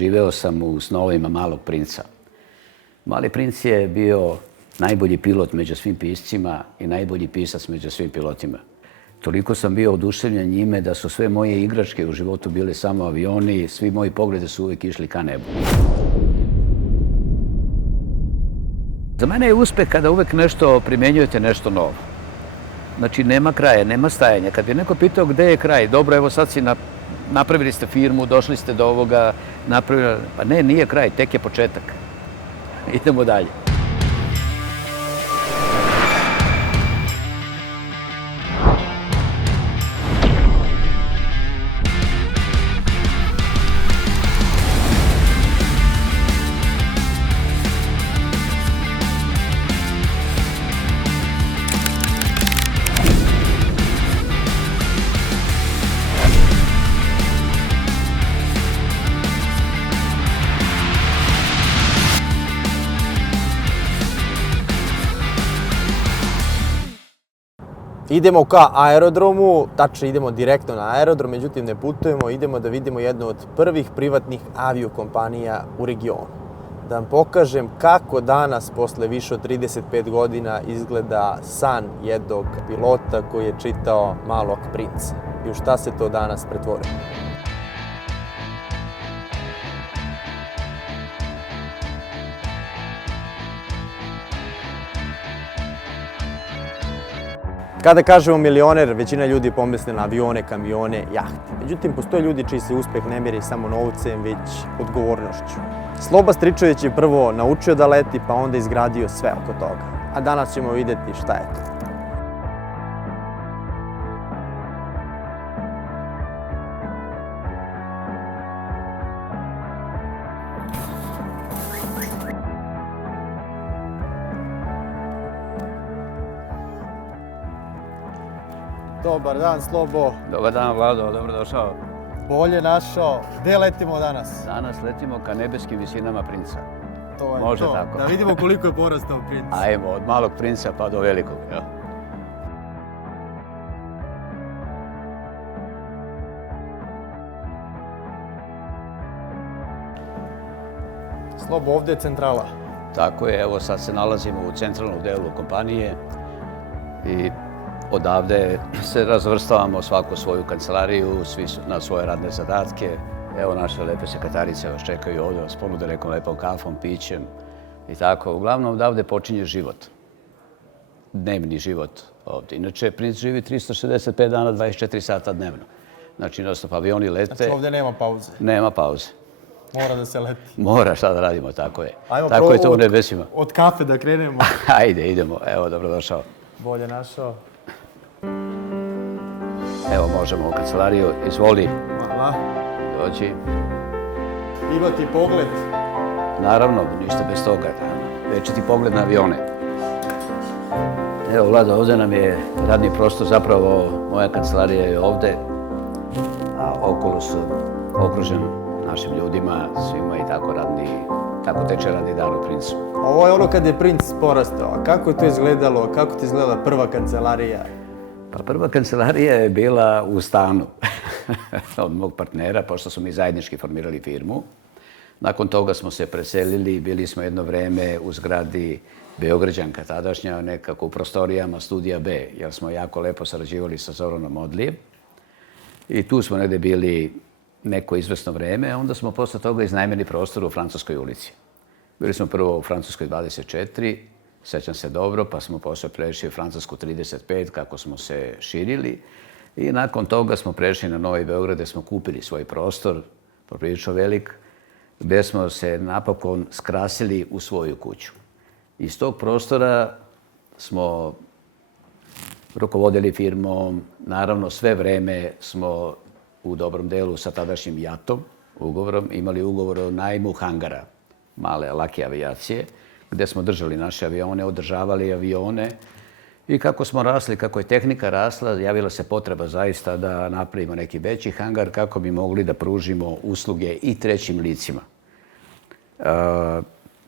živeo sam u snovima Malog princa. Mali princ je bio najbolji pilot među svim piscima i najbolji pisac među svim pilotima. Toliko sam bio oduševljen njime da su sve moje igračke u životu bile samo avioni i svi moji pogledi su uvijek išli ka nebu. Za mene je uspeh kada uvek nešto primjenjujete nešto novo. Znači, nema kraja, nema stajanja. Kad bi neko pitao gde je kraj, dobro, evo sad napravili ste firmu, došli ste do ovoga, napravili... Pa ne, nije kraj, tek je početak. Idemo dalje. Idemo ka aerodromu, tačnije idemo direktno na aerodrom, međutim ne putujemo, idemo da vidimo jednu od prvih privatnih aviokompanija u regionu. Da vam pokažem kako danas, posle više od 35 godina, izgleda san jednog pilota koji je čitao Malog princa. I u šta se to danas pretvorilo. Kada kažemo milioner, većina ljudi pomisle na avione, kamione, jahte. Međutim, postoje ljudi čiji se uspeh ne meri samo novcem, već odgovornošću. Sloba Stričević je prvo naučio da leti, pa onda izgradio sve oko toga. A danas ćemo vidjeti šta je to. Dobar dan, Slobo. Dobar dan, Vlado, dobrodošao. Bolje našao. Gde letimo danas? Danas letimo ka nebeskim visinama princa. To je Može to. tako. Da vidimo koliko je porastao princ. Ajmo, od Malog princa pa do velikog. Ja. Slobo, ovdje je centrala. Tako je, evo sad se nalazimo u centralnom delu kompanije i odavde se razvrstavamo svaku svoju kancelariju, svi su na svoje radne zadatke. Evo naše lepe sekretarice vas čekaju ovdje, vas ponude nekom lepom kafom, pićem i tako. Uglavnom odavde počinje život, dnevni život ovdje. Inače, princ živi 365 dana, 24 sata dnevno. Znači, jednostavno, avioni lete. Znači, ovdje nema pauze. Nema pauze. Mora da se leti. Mora, šta da radimo, tako je. Ajmo tako je to u nebesima. Od kafe da krenemo. Ajde, idemo. Evo, dobrodošao. Bolje našao. Evo, možemo u kancelariju. Izvoli. Hvala. Dođi. Ima ti pogled. Naravno, ništa bez toga. Veći ti pogled na avione. Evo, Vlado, ovdje nam je radni prostor. Zapravo, moja kancelarija je ovdje, a okolo su okružen našim ljudima, svima i tako teče radni dan u princu. Ovo je ono kad je princ porastao. A kako je to izgledalo? Kako ti izgledala prva kancelarija? Pa prva kancelarija je bila u stanu od mog partnera, pošto smo mi zajednički formirali firmu. Nakon toga smo se preselili, bili smo jedno vreme u zgradi Beograđanka, tadašnja, nekako u prostorijama Studija B, jer smo jako lepo sarađivali sa Zoranom Odlijem. I tu smo negdje bili neko izvesno vreme, a onda smo posle toga iznajmili prostor u Francuskoj ulici. Bili smo prvo u Francuskoj 24, sećam se dobro, pa smo posle prešli u Francusku 35 kako smo se širili. I nakon toga smo prešli na Novi Beograd gdje smo kupili svoj prostor, poprilično velik, gdje smo se napokon skrasili u svoju kuću. Iz tog prostora smo rukovodili firmom, naravno sve vreme smo u dobrom delu sa tadašnjim JAT-om, ugovorom, imali ugovor o najmu hangara, male lake avijacije, gdje smo držali naše avione, održavali avione. I kako smo rasli, kako je tehnika rasla, javila se potreba zaista da napravimo neki veći hangar kako bi mogli da pružimo usluge i trećim licima.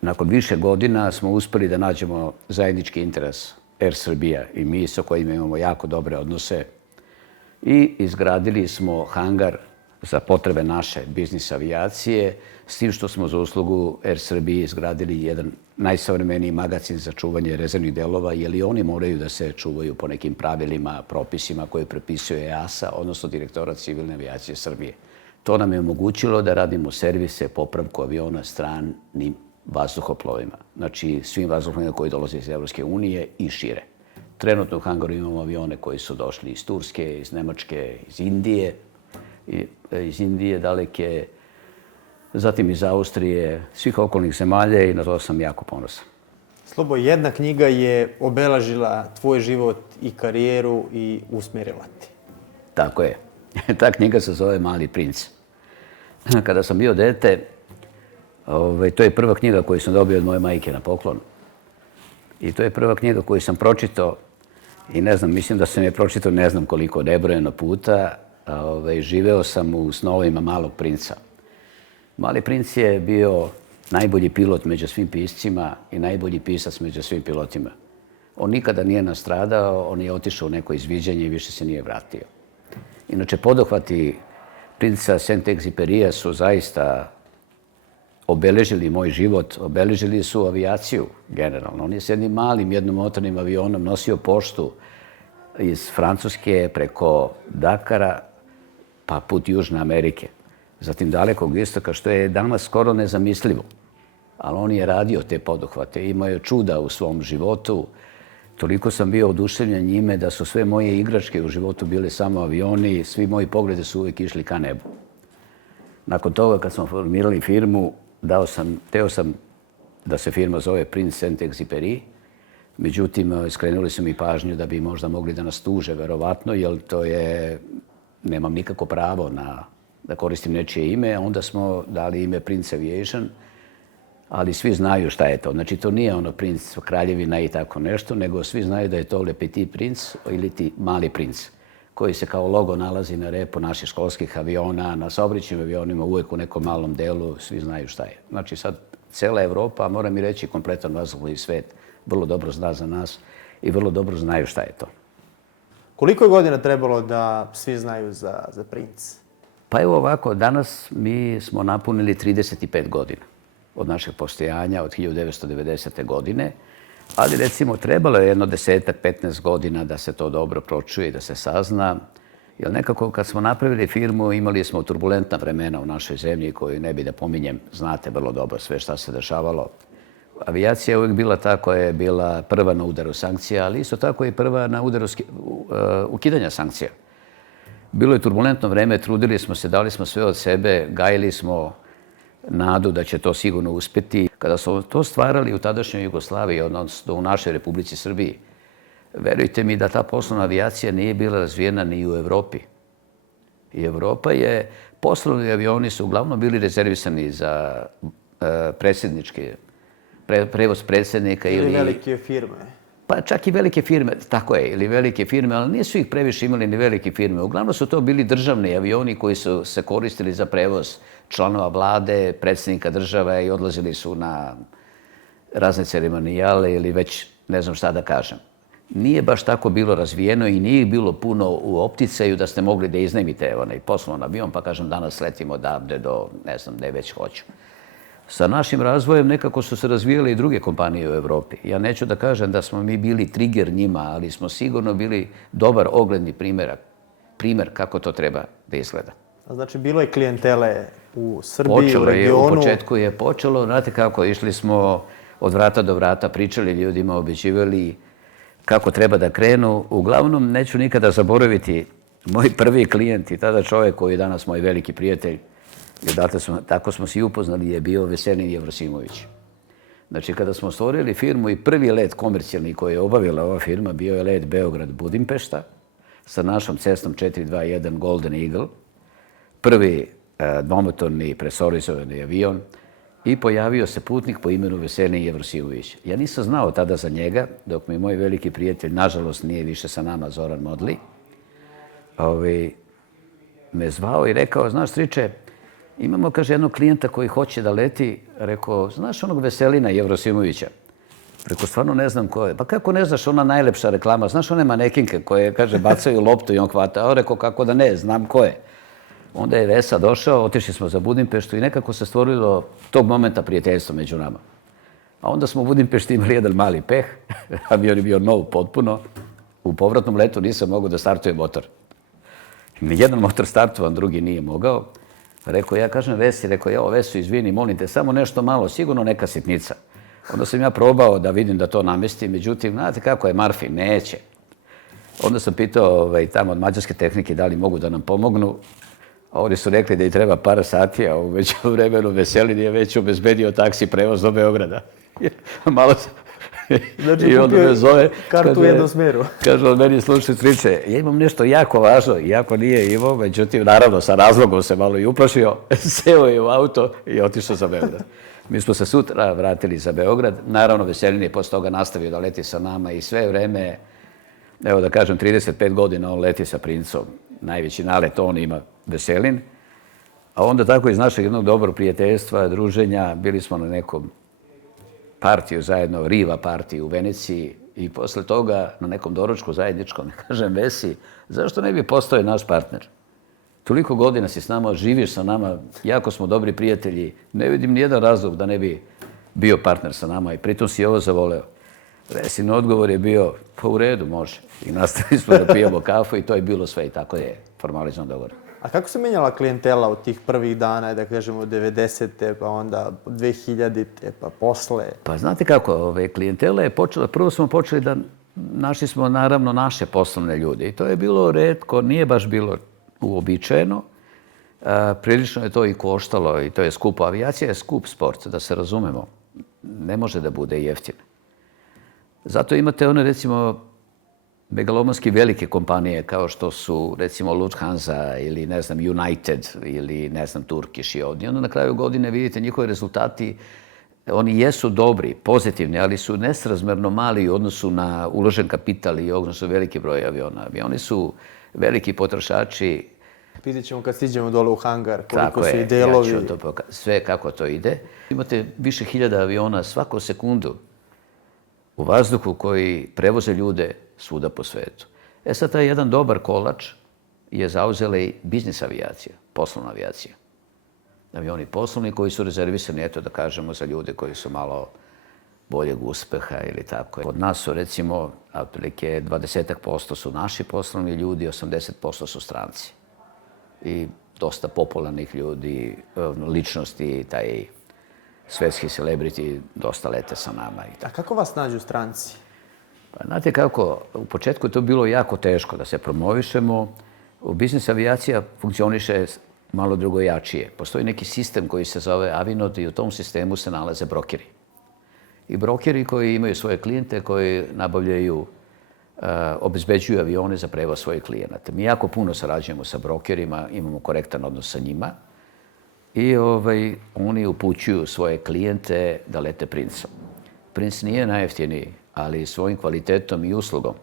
Nakon više godina smo uspeli da nađemo zajednički interes Air Srbija i mi sa kojima imamo jako dobre odnose. I izgradili smo hangar za potrebe naše biznis avijacije, s tim što smo za uslugu Air Srbije izgradili jedan najsavremeniji magacin za čuvanje rezervnih delova, jer i oni moraju da se čuvaju po nekim pravilima, propisima koje prepisuje EASA, odnosno Direktorat civilne avijacije Srbije. To nam je omogućilo da radimo servise, popravku aviona stranim vazduhoplovima. Znači, svim vazduhoplovima koji dolaze iz Evropske unije i šire. Trenutno u hangaru imamo avione koji su došli iz Turske, iz Nemačke, iz Indije daleke, zatim iz Austrije, svih okolnih zemalja i na to sam jako ponosan. Slobo, jedna knjiga je obeležila tvoj život i karijeru i usmjerila ti. Tako je. Ta knjiga se zove Mali princ. Kada sam bio dete, to je prva knjiga koju sam dobio od moje majke na poklon. I to je prva knjiga koju sam pročitao i ne znam, mislim da sam je pročitao ne znam koliko, nebrojeno puta. Živeo sam u snovima Malog princa. Mali princ je bio najbolji pilot među svim piscima i najbolji pisac među svim pilotima. On nikada nije nastradao, on je otišao u neko izviđanje i više se nije vratio. Inače, poduhvati princa Saint-Exupéryja su zaista obeležili moj život, obeležili su avijaciju generalno. On je s jednim malim jednomotornim avionom nosio poštu iz Francuske preko Dakara pa put Južne Amerike. Zatim dalekog istoka, što je danas skoro nezamislivo. Ali on je radio te poduhvate, imao je čuda u svom životu. Toliko sam bio oduševljen njime da su sve moje igračke u životu bile samo avioni i svi moji pogledi su uvijek išli ka nebu. Nakon toga, kad smo formirali firmu, teo sam da se firma zove Prince Saint-Exupéry. Međutim, skrenuli su mi pažnju da bi možda mogli da nas tuže, verovatno, jer nemam nikako pravo da koristim nečije ime. Onda smo dali ime Prince Aviation, ali svi znaju šta je to. Znači, to nije ono princ, kraljevina i tako nešto, nego svi znaju da je to Le Petit Prince ili ti Mali princ, koji se kao logo nalazi na repu naših školskih aviona, na saobraćajnim avionima, uvijek u nekom malom delu, svi znaju šta je. Znači, sad cela Evropa, moram i reći kompletan vazduhoplovni svet, vrlo dobro zna za nas i vrlo dobro znaju šta je to. Koliko je godina trebalo da svi znaju za princ? Pa evo ovako, danas mi smo napunili 35 godina od našeg postojanja, od 1990. godine, ali recimo trebalo je jedno 10-15 godina da se to dobro pročuje i da se sazna. Jer nekako kad smo napravili firmu imali smo turbulentna vremena u našoj zemlji koju ne bi da pominjem, znate vrlo dobro sve šta se dešavalo. Avijacija je uvijek bila ta koja je bila prva na udaru sankcija, ali isto tako i prva na udaru ukidanja sankcija. Bilo je turbulentno vreme, trudili smo se, dali smo sve od sebe, gajili smo nadu da će to sigurno uspjeti. Kada smo to stvarali u tadašnjoj Jugoslaviji, odnosno u našoj Republici Srbiji, verujte mi da ta poslovna avijacija nije bila razvijena ni u Evropi. I Evropa je, poslovni avioni su uglavnom bili rezervisani za predsjedničke, prevoz predsjednika ili velike firme. Pa čak i velike firme, tako je, ili velike firme, ali nisu ih previše imali ni velike firme. Uglavnom su to bili državni avioni koji su se koristili za prevoz članova vlade, predsjednika države i odlazili su na razne ceremonijale ili već ne znam šta da kažem. Nije baš tako bilo razvijeno i nije bilo puno u opticaju da ste mogli da iznajmite poslovni avion, pa kažem danas letimo odavde do ne znam gde već hoću. Sa našim razvojem nekako su se razvijale i druge kompanije u Evropi. Ja neću da kažem da smo mi bili trigger njima, ali smo sigurno bili dobar ogledni primer kako to treba da izgleda. Znači, bilo je klijentele u Srbiji, u regionu? U početku je počelo. Znate kako, išli smo od vrata do vrata, pričali ljudima, obećivali kako treba da krenu. Uglavnom, neću nikada zaboraviti moj prvi klijent i tada čovjek koji je danas moj veliki prijatelj, jer tako smo se i upoznali, je bio Veselin Jevrosimović. Znači, kada smo stvorili firmu i prvi let komercijalni koji je obavila ova firma bio je let Beograd-Budimpešta sa našom cestom 421 Golden Eagle, prvi dvomotorni presorizovani avion i pojavio se putnik po imenu Veselin Jevrosimović. Ja nisam znao tada za njega, dok mi moj veliki prijatelj, nažalost nije više sa nama, Zoran Modli, me zvao i rekao, znaš, striče, imamo, kaže, jednog klijenta koji hoće da leti. Rekao, znaš onog Veselina Jevrosimovića? Rekao, stvarno ne znam ko je. Pa kako ne znaš, ona najlepša reklama? Znaš one manekinke koje, kaže, bacaju loptu i on hvata? A rekao, kako da ne, znam ko je. Onda je Vesa došao, otišli smo za Budimpeštu i nekako se stvorilo tog momenta prijateljstvo među nama. A onda smo u Budimpešti imali jedan mali peh, avion je bio nov potpuno. U povratnom letu nisam mogao da startujem motor. Jedan motor startovan, drugi nije mogao. Rekao, ja kažem Vesi, Vesu, izvini, molim te, samo nešto malo, sigurno neka sitnica. Onda sam ja probao da vidim da to namestim, međutim, znate kako je Marfi, neće. Onda sam pitao tamo od mađarske tehnike da li mogu da nam pomognu. A oni su rekli da i treba par sati, a u međuvremenu Veselin je već obezbedio taksi prevoz do Beograda. Malo se... Znači, kupio kartu u jednom smeru. Kaže on meni, slušaj, striče, ja imam nešto jako važno, iako nije imao, međutim, naravno, sa razlogom se malo i uplašio, seo je u auto i otišao za Beograd. Mi smo se sutra vratili za Beograd. Naravno, Veselin je posle toga nastavio da leti sa nama i sve vreme, evo da kažem, 35 godina on leti sa Princom. Najveći nalet on ima Veselin. A onda tako iz našeg jednog dobrog prijateljstva, druženja, bili smo na nekom partiju zajedno, Riva partiju u Veneciji i posle toga na nekom doručku zajedničkom, kažem Vesi, zašto ne bi postao naš partner? Toliko godina si s nama, živiš sa nama, jako smo dobri prijatelji, ne vidim nijedan razlog da ne bi bio partner sa nama i pritom si ovo zavoleo. Vesin odgovor je bio, pa u redu, može. I nastavili smo da pijemo kafu i to je bilo sve i tako je formalizovan dogovor. A kako se menjala klijentela od tih prvih dana, da kažemo 90. pa onda 2000. pa posle? Pa znate kako, klijentela je počela, prvo smo počeli da našli smo naravno naše poslovne ljude i to je bilo retko, nije baš bilo uobičajeno. Prilično je to i koštalo i to je skupo. Avijacija je skup sport, da se razumemo. Ne može da bude jeftin. Zato imate one, recimo, megalomanski velike kompanije kao što su, recimo, Lufthansa ili, ne znam, United ili, ne znam, Turkish i ovdje. Onda na kraju godine vidite njihovi rezultati, oni jesu dobri, pozitivni, ali su nesrazmerno mali u odnosu na uložen kapital i odnosno veliki broj aviona. Avioni su veliki potrošači. Vidjet ćemo kad stiđemo dole u hangar, koliko tako su i delovi. Ja ću to pokazati, sve kako to ide. Imate više hiljada aviona svaku sekundu u vazduhu koji prevoze ljude svuda po svetu. Sad taj jedan dobar kolač je zauzela i biznis avijacija, poslovna avijacija. Avioni poslovni koji su rezervisani, eto da kažemo, za ljude koji su malo boljeg uspeha ili tako. Od nas su, recimo, otprilike 20% su naši poslovni ljudi, 80% su stranci. I dosta popularnih ljudi, ličnosti, taj svetski celebrity dosta lete sa nama. A kako vas nađu stranci? Pa, znate kako, u početku je to bilo jako teško da se promovišemo. U biznis avijacija funkcioniše malo drugojačije. Postoji neki sistem koji se zove Avinod i u tom sistemu se nalaze brokeri. I brokeri koji imaju svoje klijente, koji nabavljaju, obezbeđuju avione za prevoz svojih klijenata. Mi jako puno sarađujemo sa brokerima, imamo korektan odnos sa njima i oni upućuju svoje klijente da lete Princom. Princ nije najjeftiniji, ali svojim kvalitetom i uslugom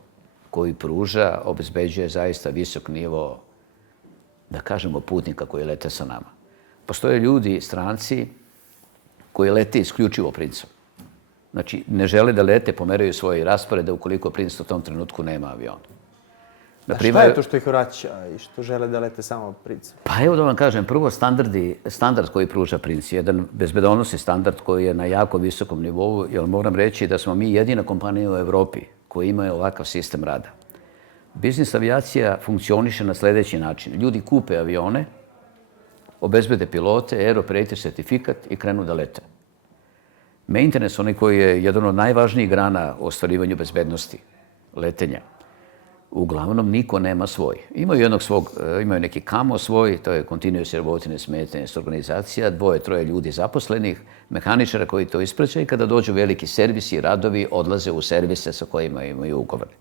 koji pruža obezbeđuje zaista visok nivo, da kažemo, putnika koji lete sa nama. Postoje ljudi, stranci, koji lete isključivo Princom. Znači, ne žele da lete, pomeraju svoje rasporede ukoliko Princ u tom trenutku nema aviona. A šta je to što ih vraća i što žele da lete samo Princom? Pa evo da vam kažem, prvo standard koji pruža Princ, jedan bezbedonosni standard koji je na jako visokom nivou, jer moram reći da smo mi jedina kompanija u Evropi koja ima ovakav sistem rada. Biznis avijacija funkcioniše na sljedeći način. Ljudi kupe avione, obezbede pilote, aeroperator certifikat i krenu da lete. Maintenance, onaj koji je jedan od najvažnijih grana u ostvarivanju bezbednosti letenja, uglavnom niko nema svoj. Imaju neki kamo svoj, to je Continuous Airworthiness Maintenance organizacija, 2-3 ljudi zaposlenih, mehaničara koji to ispraćaju i kada dođu veliki servisi i radovi, odlaze u servise sa kojima imaju ugovore.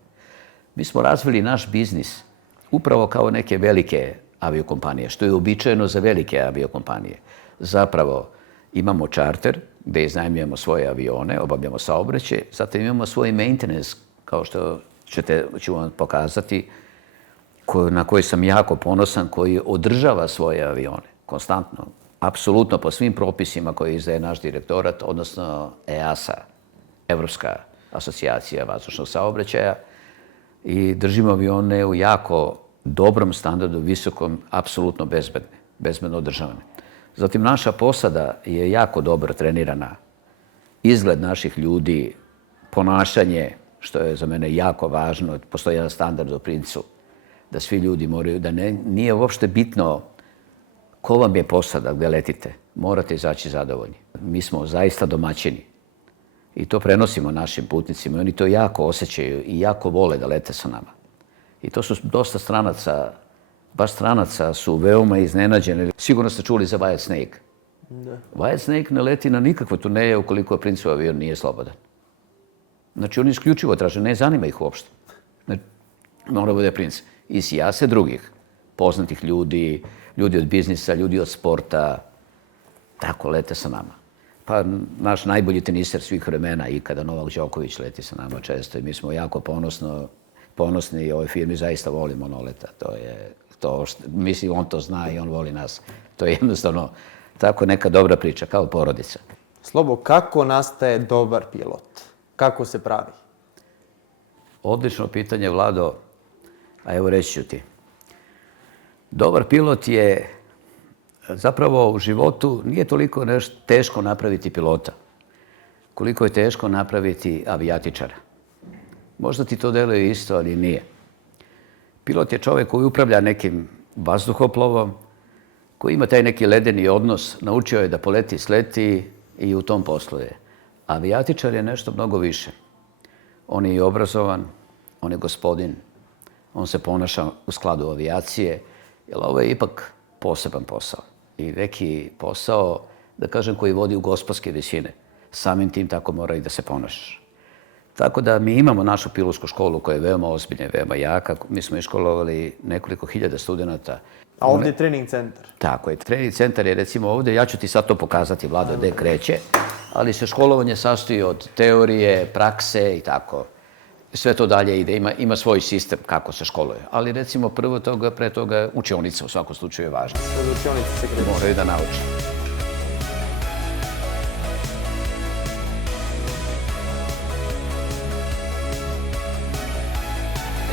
Mi smo razvili naš biznis upravo kao neke velike aviokompanije, što je uobičajeno za velike aviokompanije. Zapravo imamo čarter gdje iznajmljujemo svoje avione, obavljamo saobraćaj, zatim imamo svoj maintenance, kao što ću vam pokazati, na koji sam jako ponosan, koji održava svoje avione konstantno, apsolutno po svim propisima koje izdaje naš direktorat, odnosno EASA, Evropska asocijacija vazdušnog saobraćaja, i držimo avione u jako dobrom standardu, visokom, apsolutno bezbedne. bezbedno održavane. Zatim, naša posada je jako dobro trenirana. Izgled naših ljudi, ponašanje, što je za mene jako važno, postoji jedan standard u Princu, da svi ljudi moraju, da nije uopšte bitno ko vam je posada gdje letite, morate izaći zadovoljni. Mi smo zaista domaćini i to prenosimo našim putnicima i oni to jako osjećaju i jako vole da lete sa nama. I to su dosta stranaca, baš stranaca su veoma iznenađeni. Sigurno ste čuli za White Snake. White Snake ne leti na nikakve turneje ukoliko Princov avion nije slobodan. Znači, oni isključivo traže, ne zanima ih uopšte. Mora bude princ. I sija se drugih, poznatih ljudi, ljudi od biznisa, ljudi od sporta, tako lete sa nama. Pa naš najbolji teniser svih vremena ikada, Novak Đoković, leti sa nama često i mi smo jako ponosni i ovoj firmi zaista volimo Noleta. Mislim, on to zna i on voli nas. To je jednostavno tako neka dobra priča, kao porodica. Slobo, kako nastaje dobar pilot? Kako se pravi? Odlično pitanje, Vlado. A evo reći ću ti. Dobar pilot je zapravo u životu nije toliko teško napraviti pilota, koliko je teško napraviti avijatičara. Možda ti to deluje isto, ali nije. Pilot je čovjek koji upravlja nekim vazduhoplovom, koji ima taj neki ledeni odnos, naučio je da poleti, sleti i u tom poslu je. Avijatičar je nešto mnogo više. On je i obrazovan, on je gospodin, on se ponaša u skladu avijacije, jer ovo je ipak poseban posao. I neki posao, da kažem, koji vodi u gospodske visine. Samim tim tako mora i da se ponašaš. Tako da mi imamo našu pilotsku školu koja je veoma ozbiljna i veoma jaka. Mi smo iškolovali nekoliko hiljada studenta. A ovdje je trening centar? Tako je. Trening centar je recimo ovdje, ja ću ti sad to pokazati, Vlado, gdje kreće, ali se školovanje sastoji od teorije, prakse i tako. Sve to dalje ide, ima svoj sistem kako se školuje. Ali recimo prvo toga, pre toga učionica u svakom slučaju je važna. Od učionice se kreće. Moraju da nauče.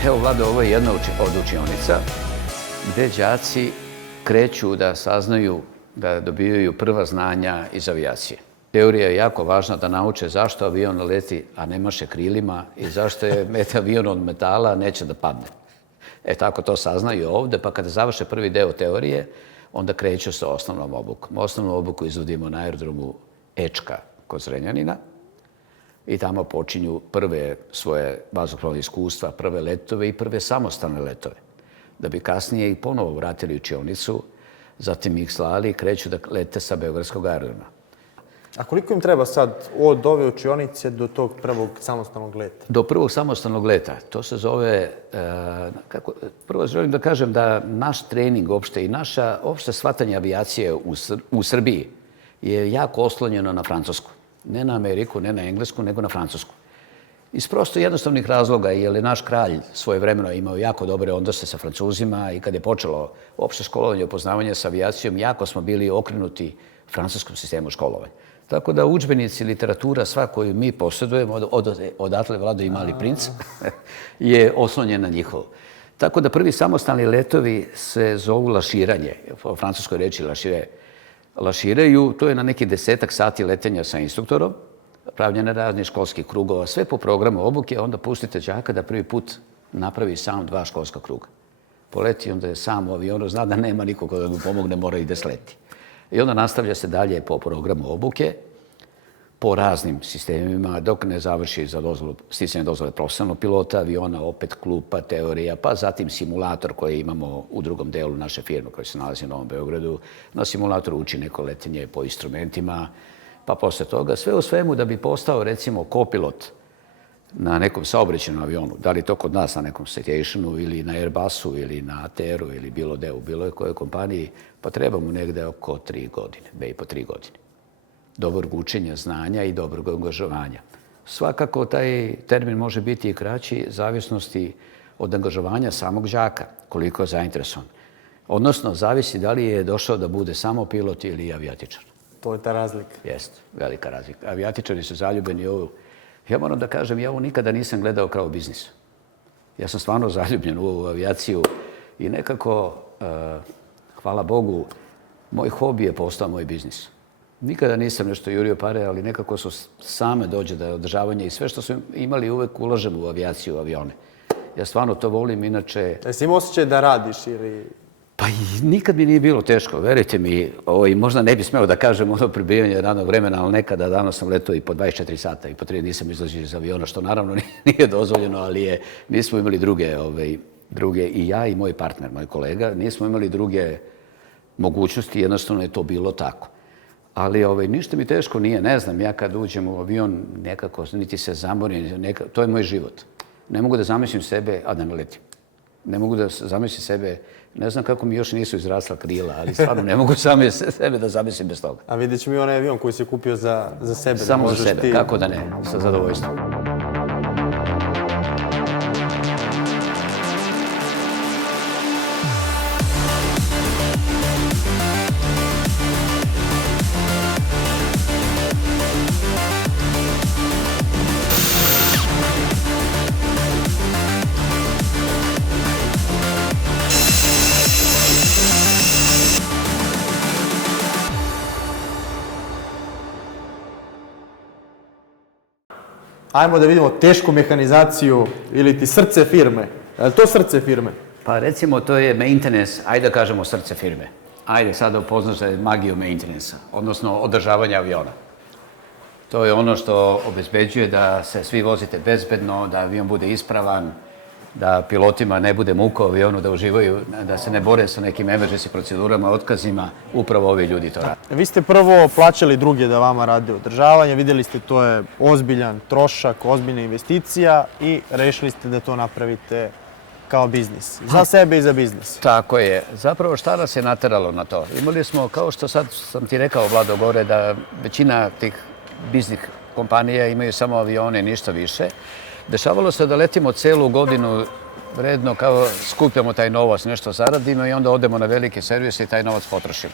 Evo, Vlado, ovo je jedna od učionica gdje đaci kreću da saznaju, da dobijaju prva znanja iz avijacije. Teorija je jako važna da nauče zašto avion leti, a ne maše krilima i zašto je avion od metala, a neće da padne. Tako to saznaju ovdje, pa kada završe prvi deo teorije, onda kreću sa osnovnom obukom. Osnovnu obuku izvodimo na aerodromu Ečka kod Zrenjanina i tamo počinju prve svoje vazduhoplovne iskustva, prve letove i prve samostalne letove. Da bi kasnije ih ponovo vratili u učionicu, zatim ih slali i kreću da lete sa Beogradskog aerodroma. A koliko im treba sad od ove učionice do tog prvog samostalnog leta? Do prvog samostalnog leta. To se zove, prvo želim da kažem da naš trening uopšte i naša opšte shvatanje avijacije u Srbiji je jako oslonjeno na Francusku. Ne na Ameriku, ne na Englesku, nego na Francusku. Iz prosto jednostavnih razloga, jer je naš kralj svojevremeno imao jako dobre odnose sa Francuzima i kad je počelo opšte školovanje i upoznavanje sa avijacijom, jako smo bili okrenuti francuskom sistemu školovanja. Tako da udžbenici, literatura, sva koju mi posjedujemo, odatle Vlado i Mali princ, je oslonjen na njihovo. Tako da prvi samostalni letovi se zovu laširanje. U francuskoj reči laširaju, to je na neki 10 sati letenja sa instruktorom, pravljene raznih školskih krugova, sve po programu obuke, onda pustite đaka da prvi put napravi sam 2 školska kruga. Poleti, onda je sam u avionu, zna da nema nikoga da mu pomogne, mora i da sleti. I onda nastavlja se dalje po programu obuke, po raznim sistemima, dok ne završi za sticanje dozvole profesionalnog pilota, aviona, opet klupa, teorija, pa zatim simulator koji imamo u drugom delu naše firme koji se nalazi u Novom Beogradu. Na simulatoru uči neko letenje po instrumentima, pa posle toga sve u svemu da bi postao recimo kopilot na nekom saobraćajnom avionu, da li to kod nas na nekom Citationu ili na Airbusu ili na ATR-u ili bilo gde u bilo kojoj kompaniji, pa treba mu negde oko 3 godine, 2,5-3 godine. Dobrog učenja, znanja i dobrog angažovanja. Svakako taj termin može biti i kraći, zavisnosti od angažovanja samog đaka, koliko je zainteresovan. Odnosno, zavisi da li je došao da bude samo pilot ili avijatičar. To je ta razlika. Jeste, velika razlika. Avijatičari su zaljubljeni u ovu. Ja moram da kažem, ja ovo nikada nisam gledao kao biznis. Ja sam stvarno zaljubljen u ovu avijaciju i nekako, hvala Bogu, moj hobi je postao moj biznis. Nikada nisam nešto jurio pare, ali nekako su same dođe da je održavanje i sve što su imali uvek ulažem u avijaciju, u avione. Ja stvarno to volim, inače... Jesi imao osjećaj da radiš ili... Pa nikad mi nije bilo teško, verujte mi. Možda ne bi smeo da kažem ono pribijanje radnog vremena, ali nekada danas sam letao i po 24 sata i po 3 nisam izlazio iz aviona, što naravno nije dozvoljeno, ali nismo imali druge, i ja i moj partner, moj kolega, nismo imali druge mogućnosti, jednostavno je to bilo tako. Ali ništa mi teško nije, ne znam, ja kad uđem u avion nekako niti se zamorim, to je moj život. Ne mogu da zamislim sebe, a da ne letim. Ne mogu da zamislim sebe, ne znam kako mi još nisu izrasla krila, ali stvarno ne mogu sebe da zamislim bez toga. A vidjet ću mi onaj avion koji si kupio za sebe. Samo za sebe, kako da ne, sa zadovoljstvom. Ajmo da vidimo tešku mehanizaciju ili ti srce firme. Je li to srce firme? Pa recimo to je maintenance, ajde da kažemo srce firme. Ajde sada upoznaš magiju maintenance-a, odnosno održavanja aviona. To je ono što obezbeđuje da se svi vozite bezbedno, da avion bude ispravan, da pilotima ne bude muka u avionu, da uživaju, da se ne bore sa nekim emergency procedurama, otkazima. Upravo ovi ljudi to rade. Vi ste prvo plaćali druge da vama rade održavanje, vidjeli ste to je ozbiljan trošak, ozbiljna investicija i rešili ste da to napravite kao biznis. Za sebe i za biznis. Tako je. Zapravo šta nas je nateralo na to? Imali smo, kao što sad sam ti rekao, Vlado, gore, da većina tih biznis kompanija imaju samo avione i ništa više. Dešavalo se da letimo celu godinu redno, kao skupljamo taj novac, nešto zaradimo i onda odemo na velike servise i taj novac potrošimo.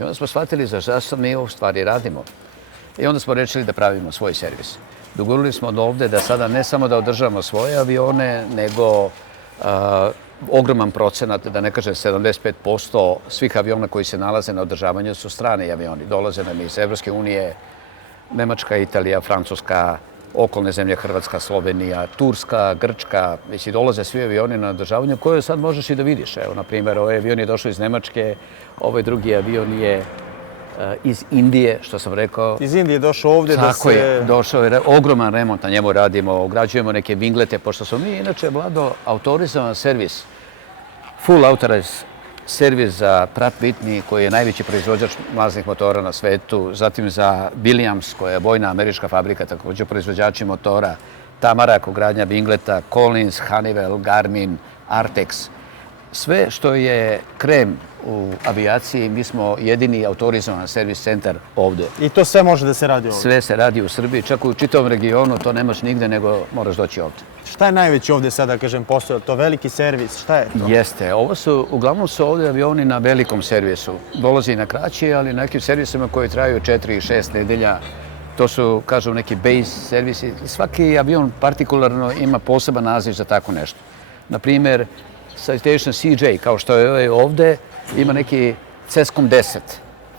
I onda smo shvatili zašto mi u stvari radimo. I onda smo rečili da pravimo svoj servis. Dogurili smo do ovde da sada ne samo da održavamo svoje avione, nego ogroman procenat, da ne kažem 75% svih aviona koji se nalaze na održavanju su strani avioni. Dolaze nam iz Evropske unije, Nemačka, Italija, Francuska, okolne zemlje, Hrvatska, Slovenija, Turska, Grčka, već i dolaze svi avioni na održavanje koje sad možeš i da vidiš. Evo, na primjer, ovaj avion je došao iz Nemačke, ovaj drugi avion je iz Indije, što sam rekao. Iz Indije je došao ovdje da se... Tako je, došao je ogroman remont, na njemu radimo, ugrađujemo neke vinglete, pošto smo mi, inače, Vlado, autorizovan servis, full authorized servis za Pratt Whitney, koji je najveći proizvođač mlaznih motora na svetu, zatim za Williams, koja je vojna američka fabrika, također proizvođači motora, Tamarak, ugradnja vingleta, Collins, Honeywell, Garmin, Artex. Sve što je krem u avijaciji, mi smo jedini autorizovan servis centar ovdje. I to sve može da se radi ovdje? Sve se radi u Srbiji, čak u čitavom regionu, to nemaš nigde, nego moraš doći ovdje. Šta je najveći ovdje sada, kažem, posao? To veliki servis, šta je to? Jeste, uglavnom su ovdje avioni na velikom servisu. Dolazi na kraći, ali na nekim servisima koji traju 4 i 6 nedelja. To su, kažu, neki base servisi. Svaki avion partikularno ima poseban naziv za tako nešto. Naprimjer, Citation CJ, kao što je ovdje, ima neki CESCOM 10,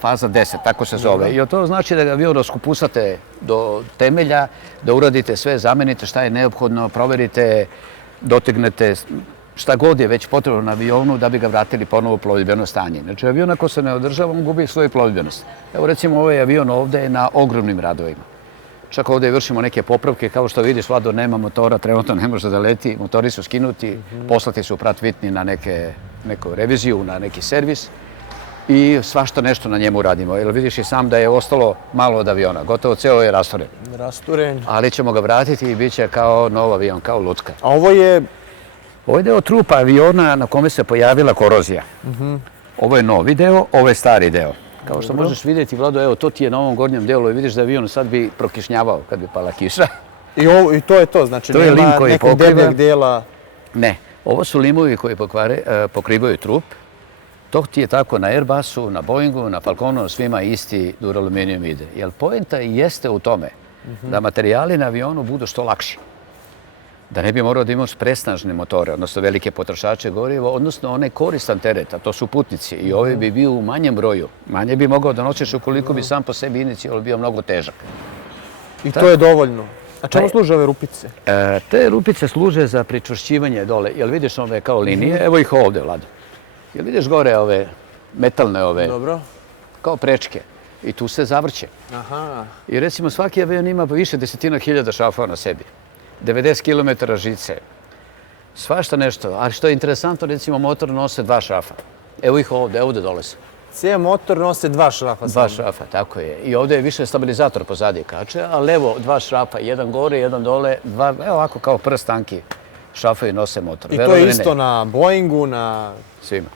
faza 10, tako se zove. I to znači da ga avion raskupusate do temelja, da uradite sve, zamenite šta je neophodno, proverite, dotegnete šta god je već potrebno na avionu da bi ga vratili ponovo u plovidbeno stanje. Znači, avion ako se ne održava, on gubi svoju plovidbenost. Evo, recimo, ovaj avion ovdje je na ogromnim radovima. Čak ovdje vršimo neke popravke, kao što vidiš, Vlado, nema motora, trenutno ne može da leti, motori su skinuti, poslati su Pratt Whitney na neku reviziju, na neki servis i svašta nešto na njemu radimo. Jer vidiš i sam da je ostalo malo od aviona, gotovo ceo je rasturen. Rasturen. Ali ćemo ga vratiti i bit će kao nov avion, kao lutka. A ovo je... Ovo je deo trupa aviona na kome se pojavila korozija. Ovo je novi deo, ovo je stari deo. Kao što možeš vidjeti, Vlado, evo, to ti je na ovom gornjem delu i vidiš da avion sad bi prokišnjavao kad bi pala kiša. I to je to, znači nema nekog debljeg dela? Ne, ovo su limovi koji pokrivaju trup. To ti je tako na Airbusu, na Boeingu, na Falconu, svima isti duraluminijum ide. Jer poenta jeste u tome da materijali na avionu budu što lakši. da ne bi morao da imaš presnažne motore, odnosno velike potrošače goriva, odnosno onaj koristan teret, a to su putnici. I ovaj bi bio u manjem broju. Manje bi mogao da nosiš ukoliko bi sam po sebi inicijalno bio mnogo težak. I to je dovoljno. A čemu služe ove rupice? Te rupice služe za pričvršćivanje dole. Jel vidiš ove kao linije? Evo ih ovde, Vlado. Jel vidiš gore ove metalne ove? Dobro. Kao prečke. I tu se zavrće. Aha. I recimo svaki avion ima više desetina hiljada šrafova na sebi. 90 km žice. Svašta nešto. Ali što je interesantno, recimo motor nose 2 šrafa. Evo ih ovde dole su. Cijel motor nose 2 šrafa. 2 šrafa, tako je. I ovde je više stabilizator pozadi kače, a levo 2 šrafa, jedan gore, jedan dole, evo ovako kao prst tanki šrafovi nose motor. I to je isto na Boeingu, na... Svima.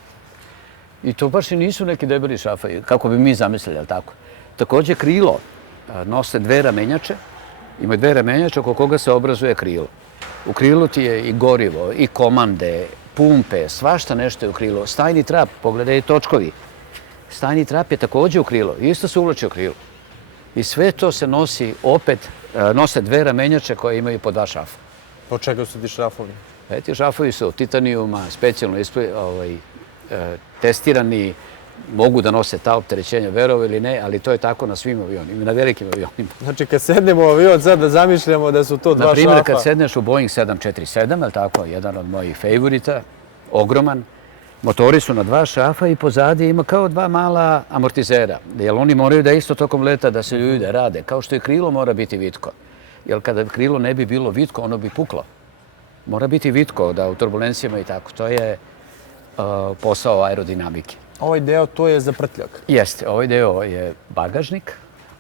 I to baš i nisu neki debeli šrafovi, kako bi mi zamislili, ali tako. Takođe krilo nose 2 ramenjače, imaju 2 ramenjače oko koga se obrazuje krilo. U krilu ti je i gorivo, i komande, pumpe, svašta nešto je u krilo. Stajni trap, pogledaj točkovi. Stajni trap je takođe u krilo, isto se uvlači u krilo. I sve to se nosi, opet nose 2 ramenjače koje imaju po 2 šrafa. Po čega su ti šrafovi? Ti šrafovi su od titanijuma, specijalno testirani, mogu da nose ta opterećenja, verovo ili ne, ali to je tako na svim avionima, na velikim avionima. Znači, kad sednemo u avion, sad da zamišljamo da su to 2 šrafa. Naprimjer, kad sedneš u Boeing 747, je tako, jedan od mojih favorita, ogroman, motori su na 2 šrafa i pozadi ima kao 2 mala amortizera, jer oni moraju da isto tokom leta da se ljudi rade, kao što i krilo mora biti vitko. Jer kada krilo ne bi bilo vitko, ono bi puklo. Mora biti vitko da u turbulencijama i tako. To je posao aerodinamike. Ovaj deo, to je za prtljak. Jeste, ovaj deo je bagažnik,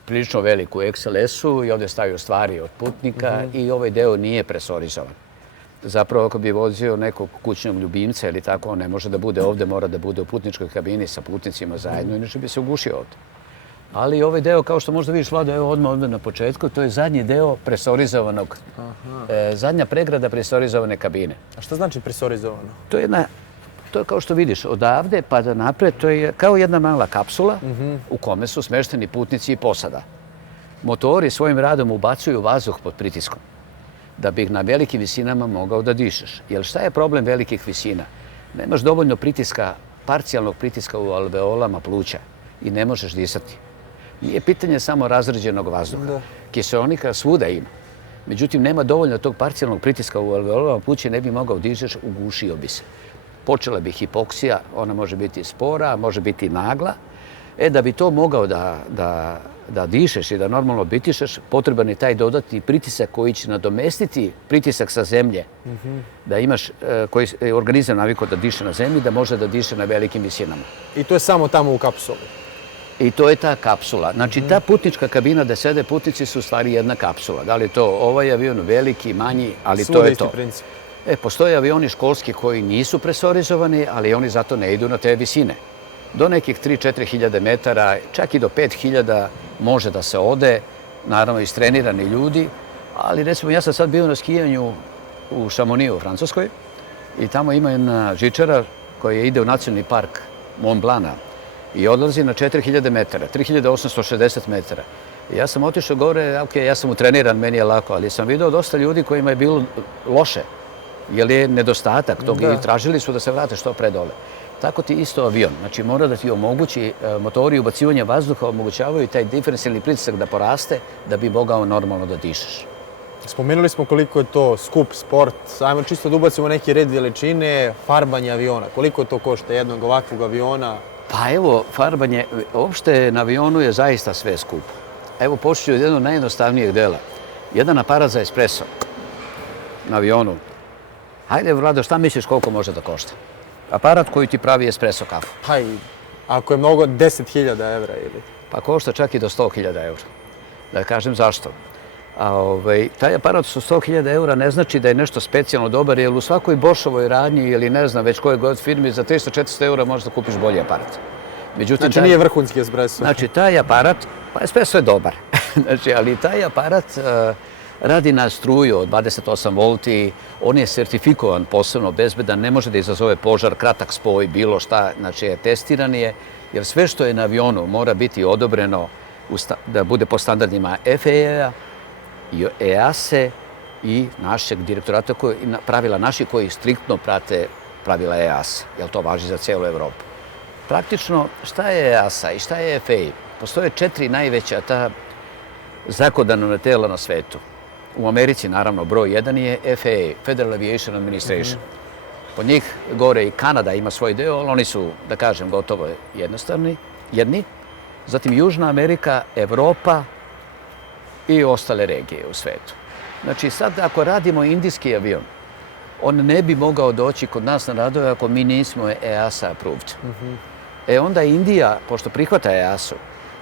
prilično velik u XLS-u i ovdje stavio stvari od putnika i ovaj deo nije presorizovan. Zapravo, ako bi vozio nekog kućnog ljubimca ili tako, on ne može da bude ovdje, mora da bude u putničkoj kabini sa putnicima zajedno, inače bi se ugušio ovdje. Ali ovaj deo, kao što možda vidiš, Vlado, evo odmah na početku, to je zadnji deo presorizovanog, zadnja pregrada presorizovane kabine. A šta znači presorizovano? To je kao što vidiš, odavde pa da napred, to je kao jedna mala kapsula u kome su smešteni putnici i posada. Motori svojim radom ubacuju vazduh pod pritiskom da bi na velikim visinama mogao da dišeš. Jer šta je problem velikih visina? Nemaš dovoljno pritiska, parcijalnog pritiska u alveolama pluća i ne možeš disati. Nije pitanje samo razređenog vazduha. Kiseonika svuda ima. Međutim, nema dovoljno tog parcijalnog pritiska u alveolama pluća i ne bi mogao dišeš, ugušio bi se. Počela bi hipoksija, ona može biti spora, može biti nagla. Da bi to mogao da dišeš i da normalno bitišeš, potreban je taj dodatni pritisak koji će nadomestiti pritisak sa zemlje. Da imaš, koji je organizam navikao da diše na zemlji, da može da diše na velikim visinama. I to je samo tamo u kapsuli? I to je ta kapsula. Znači, ta putnička kabina da sede putnici su u stvari jedna kapsula. Da li je to ovaj avion, veliki, manji, ali to je to. Svuda isti princip. Postoje avioni školski koji nisu presorizovani, ali oni zato ne idu na te visine. Do nekih 3-4 hiljade metara, čak i do 5 hiljada može da se ode, naravno istrenirani ljudi, ali recimo ja sam sad bio na skijanju u Chamonixu u Francuskoj i tamo ima jedna žičara koja ide u nacionalni park Mont Blanc i odlazi na 4000 metara, 3860 metara. Ja sam otišao gore, ja sam utreniran, meni je lako, ali sam vidio dosta ljudi kojima je bilo loše, jer je nedostatak toga i tražili su da se vrate što pre dole. Tako ti isto avion. Znači mora da ti omogući, motori ubacivanja vazduha omogućavaju taj diferencijalni pritisak da poraste da bi mogao normalno da dišeš. Spomenuli smo koliko je to skup sport. Ajmo čisto da ubacimo neki red veličine, farbanje aviona. Koliko to košta jednog ovakvog aviona? Pa evo, farbanje, uopšte na avionu je zaista sve skupo. Evo počet od jednog najjednostavnijeg dela. Jedan aparat za espresso na avionu. Hajde, Vlado, šta misliš koliko može da košta? Aparat koji ti pravi espresso kafu. Pa i ako je mnogo 10.000 evra ili? Pa košta čak i do 100.000 evra. Da kažem zašto. Taj aparat su 100.000 evra ne znači da je nešto specijalno dobar, jer u svakoj Boschovoj radnji ili ne znam već koje god firmi za 300-400 evra možeš da kupiš bolji aparat. Znači nije vrhunski espresso. Znači taj aparat, pa espresso je dobar, ali taj aparat radi na struju od 28 volti, on je sertifikovan, posebno bezbedan, ne može da izazove požar, kratak spoj, bilo šta, znači testiran je, jer sve što je na avionu mora biti odobreno da bude po standardima FAA, EASA i našeg direktorata, pravila naši koji striktno prate pravila EASA, jer to važi za cijelu Evropu. Praktično, šta je EASA i šta je FAA? Postoje 4 najveća ta zakonodavna tela na svetu. U Americi, naravno, broj 1 je FAA, Federal Aviation Administration. Po njih gore i Kanada ima svoj deo, ali oni su, da kažem, gotovo jedni. Zatim Južna Amerika, Evropa i ostale regije u svetu. Znači, sad ako radimo indijski avion, on ne bi mogao doći kod nas na radove ako mi nismo EASA approved. Onda Indija, pošto prihvata EASA,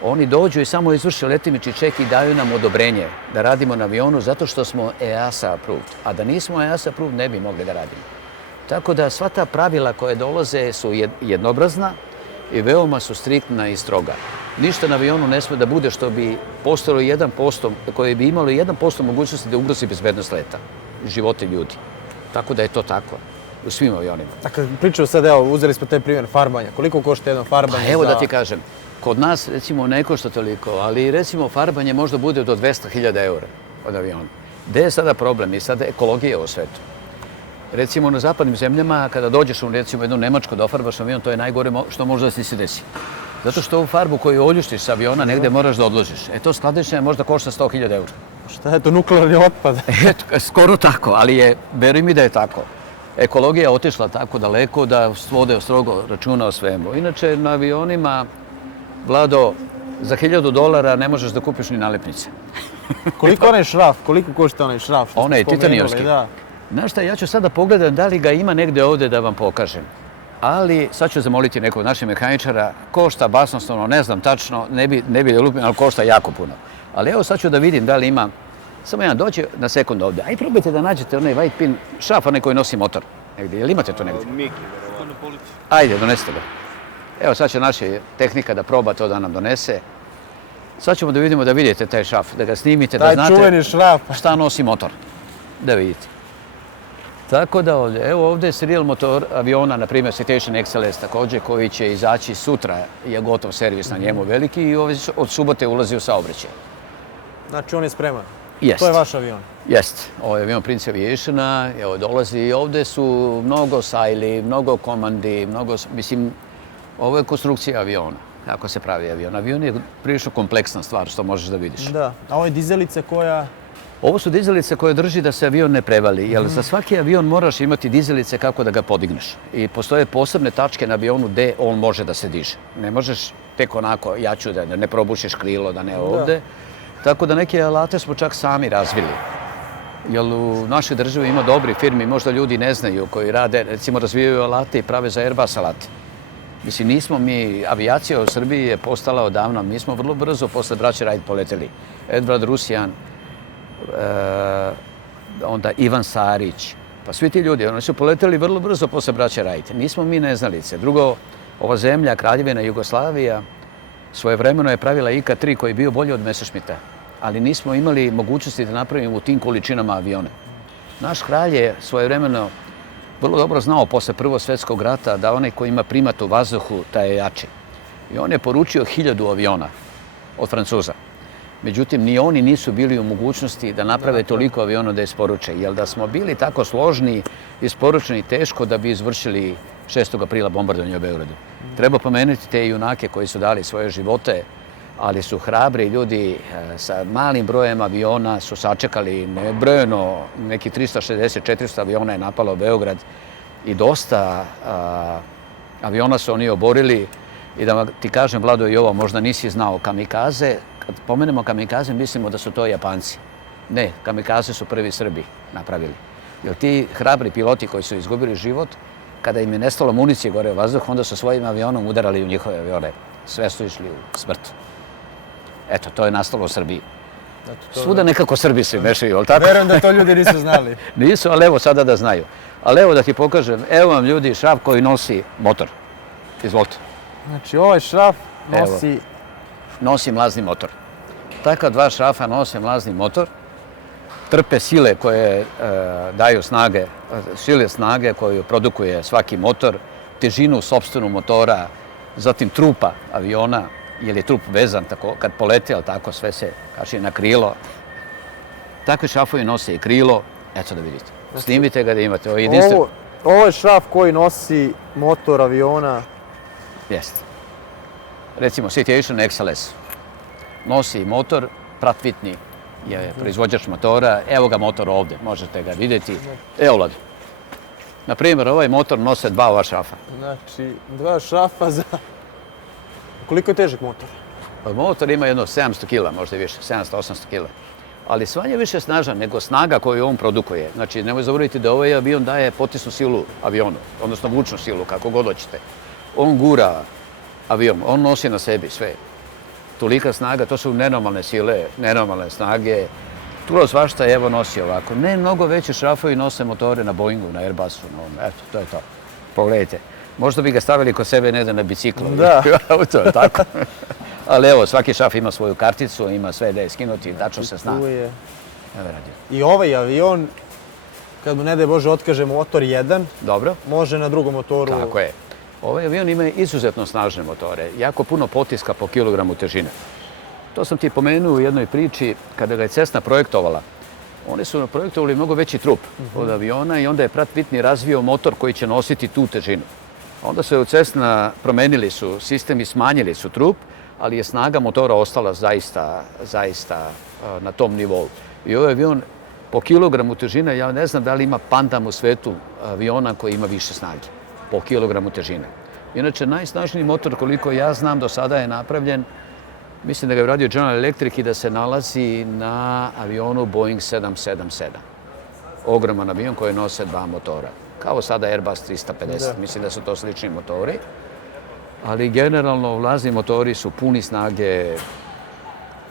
oni dođu i samo izvrše letimični ček i daju nam odobrenje da radimo na avionu zato što smo EASA approved. A da nismo EASA approved ne bi mogli da radimo. Tako da sva ta pravila koje dolaze su jednobrazna i veoma su striktna i stroga. Ništa na avionu ne sme da bude što bi postojalo 1%, koje bi imalo 1% mogućnosti da ugrozi bezbednost leta, živote ljudi. Tako da je to tako u svim avionima. Dakle, pričao sad, evo, uzeli smo taj primjer farbanja. Koliko košta jedno farbanje? Pa evo da ti kažem, kod nas recimo ne košta toliko, ali recimo farbanje možda bude do 200.000 eura od aviona. Gde je sada problem? I sada ekologija u svetu. Recimo na zapadnim zemljama, kada dođeš u recimo jednu Nemačku da ofarbaš avion, to je najgore što može da se desi. Zato što ovu farbu koju oljuštiš sa aviona negde moraš da odložiš. To skladištenje možda košta 100.000 eura. Šta je to, nuklearni otpad? Skoro tako, ali veruj mi da je tako. Ekologija je otišla tako daleko da vode strogo računa o svemu. Inače, na avionima, Vlado, za $1.000 ne možeš da kupiš ni nalepnice. Koliko onaj šraf? Koliko košta onaj šraf? Onaj titanijevski. Znaš šta, ja ću sada pogledati da li ga ima negde ovde da vam pokažem. Ali sad ću zamoliti nekog naših mehaničara, košta basnoslovno, ne znam tačno, ne bi da lupim, ali košta jako puno. Ali evo sad ću da vidim da li ima, samo jedan dođe na sekund ovde. Aj probajte da nađete onaj white pin šraf, onaj koji nosi motor. Negdje, jel imate to negdje? Ajde, donesite ga. Evo sad će naša tehnika da proba to da nam donese. Sad ćemo da vidimo da vidite taj šraf, da ga snimite, da znate čuveni šraf. Šta nosi motor. Da vidite. Tako da ovdje, evo ovdje je serijal motor aviona, na primjer Citation XLS također, koji će izaći sutra, je gotov servis na njemu veliki i od subote ulazi u saobraćaj. Znači on je spreman? Jest. To je vaš avion? Jest. Ovo je avion Prince Aviationa, evo dolazi i ovdje su mnogo sajli, mnogo komandi, mislim, ovo je konstrukcija aviona, kako se pravi avion. Avion je prilično kompleksna stvar, što možeš da vidiš. Da, a ovo je dizelica koja... Ovo su dizelice koje drži da se avion ne prevali, jer za svaki avion moraš imati dizelice kako da ga podigneš. I postoje posebne tačke na avionu gde on može da se diže. Ne možeš tek onako, ja ću da ne probušiš krilo, da ne ovde. Tako da neke alate smo čak sami razvili. Jer u našoj državi ima dobri firmi, možda ljudi ne znaju, koji rade, recimo razvijaju alate i prave za Airbus alate. Mislim, nismo mi, avijacija u Srbiji je postala odavno, mi smo vrlo brzo posle braće Wright poleteli. Edward Rusjan, onda Ivan Sarić, pa svi ti ljudi, oni su poleteli vrlo brzo posle braće Wright. Nismo mi neznalice. Drugo, ova zemlja, Kraljevina Jugoslavija, svojevremeno je pravila IK-3 koji je bio bolji od Messerschmitta, ali nismo imali mogućnosti da napravimo u tim količinama avione. Naš kralj je svojevremeno vrlo dobro znao posle Prvog svjetskog rata da onaj koji ima primat u vazduhu, taj je jači. I on je poručio 1000 aviona od Francuza. Međutim, ni oni nisu bili u mogućnosti da naprave toliko aviona da isporuče. Jer da smo bili tako složni, isporučeni teško da bi izvršili 6. aprila bombardovanje u Beogradu. Treba pomenuti te junake koji su dali svoje živote, ali su hrabri ljudi sa malim brojem aviona su sačekali nebrojeno, neki 360-400 aviona je napalo Beograd i dosta aviona su oni oborili. I da ti kažem, Vlado, i ovo, možda nisi znao, kamikaze, kad pomenemo kamikaze, mislimo da su to Japanci. Ne, kamikaze su prvi Srbi napravili. Jer ti hrabri piloti koji su izgubili život, kada im je nestalo municije gore u vazduh, onda su svojim avionom udarali u njihove avione. Sve su išli u smrt. Eto, to je nastalo u Srbiji. Svuda nekako Srbi se mešaju, ali tako? Verujem da to ljudi nisu znali. Nisu, ali evo sada da znaju. Ali evo da ti pokažem, evo vam ljudi šraf koji nosi motor. Izvolite. Znači ovaj šraf nosi... Nosi mlazni motor. Takva dva šrafa nose mlazni motor, trpe sile koje daju snage, sile snage koju produkuje svaki motor, težinu sopstvenu motora, zatim trupa aviona, jer je trup vezan tako, kad poleti, ali tako sve se kači na krilo. Takvi šrafovi nose i krilo. Eto da vidite. Snimite ga da imate. Ovo je jedinstveno. Ovo je šraf koji nosi motor aviona. Jeste. Recimo Citation XLS. Nosi motor, Pratt Whitney je proizvođač motora. Evo ga motor ovde, možete ga vidjeti. Evo Vlad. Na primjer, ovaj motor nose 2 ova šrafa. Znači, 2 šrafa za... Koliko je težak motor? Motor ima jedno 700 kila, možda i više, 700-800 kila. Ali svanje više snažan nego snaga koju on produkuje. Znači, nemoj zaboraviti da ovaj avion daje potisnu silu avionu, odnosno vučnu silu, kako god hoćete. On gura avion, on nosi na sebi sve. Tolika snaga, to su nenormalne sile, nenormalne snage. Turo svašta evo nosi ovako. Ne mnogo veći šrafovi nose motore na Boeingu, na Airbusu. Eto, to je to. Pogledajte. Možda bi ga stavili kod sebe negdje na biciklu. Da. Auto, tako. Ali evo, svaki šraf ima svoju karticu, ima sve da je skinuti, tačno se zna. Evo radio. I ovaj avion, kad mu ne daj Bože otkaže motor 1, dobro, može na drugom motoru... Tako je. Ovaj avion ima izuzetno snažne motore, jako puno potiska po kilogramu težine. To sam ti pomenuo u jednoj priči, kada ga je Cessna projektovala. Oni su projektovali mnogo veći trup od aviona i onda je Pratt Whitney razvio motor koji će nositi tu težinu. Onda se u Cessna promenili su sistem i smanjili su trup, ali je snaga motora ostala zaista na tom nivou. I ovaj avion po kilogramu težine, ja ne znam da li ima pandam u svetu aviona koji ima više snage po kilogramu težine. Inače, najsnažniji motor koliko ja znam do sada je napravljen, mislim da ga je uradio General Electric i da se nalazi na avionu Boeing 777. Ogroman avion koji nose 2 motora. Kao sada Airbus 350, mislim da su to slični motori. Ali generalno vlazni motori su puni snage.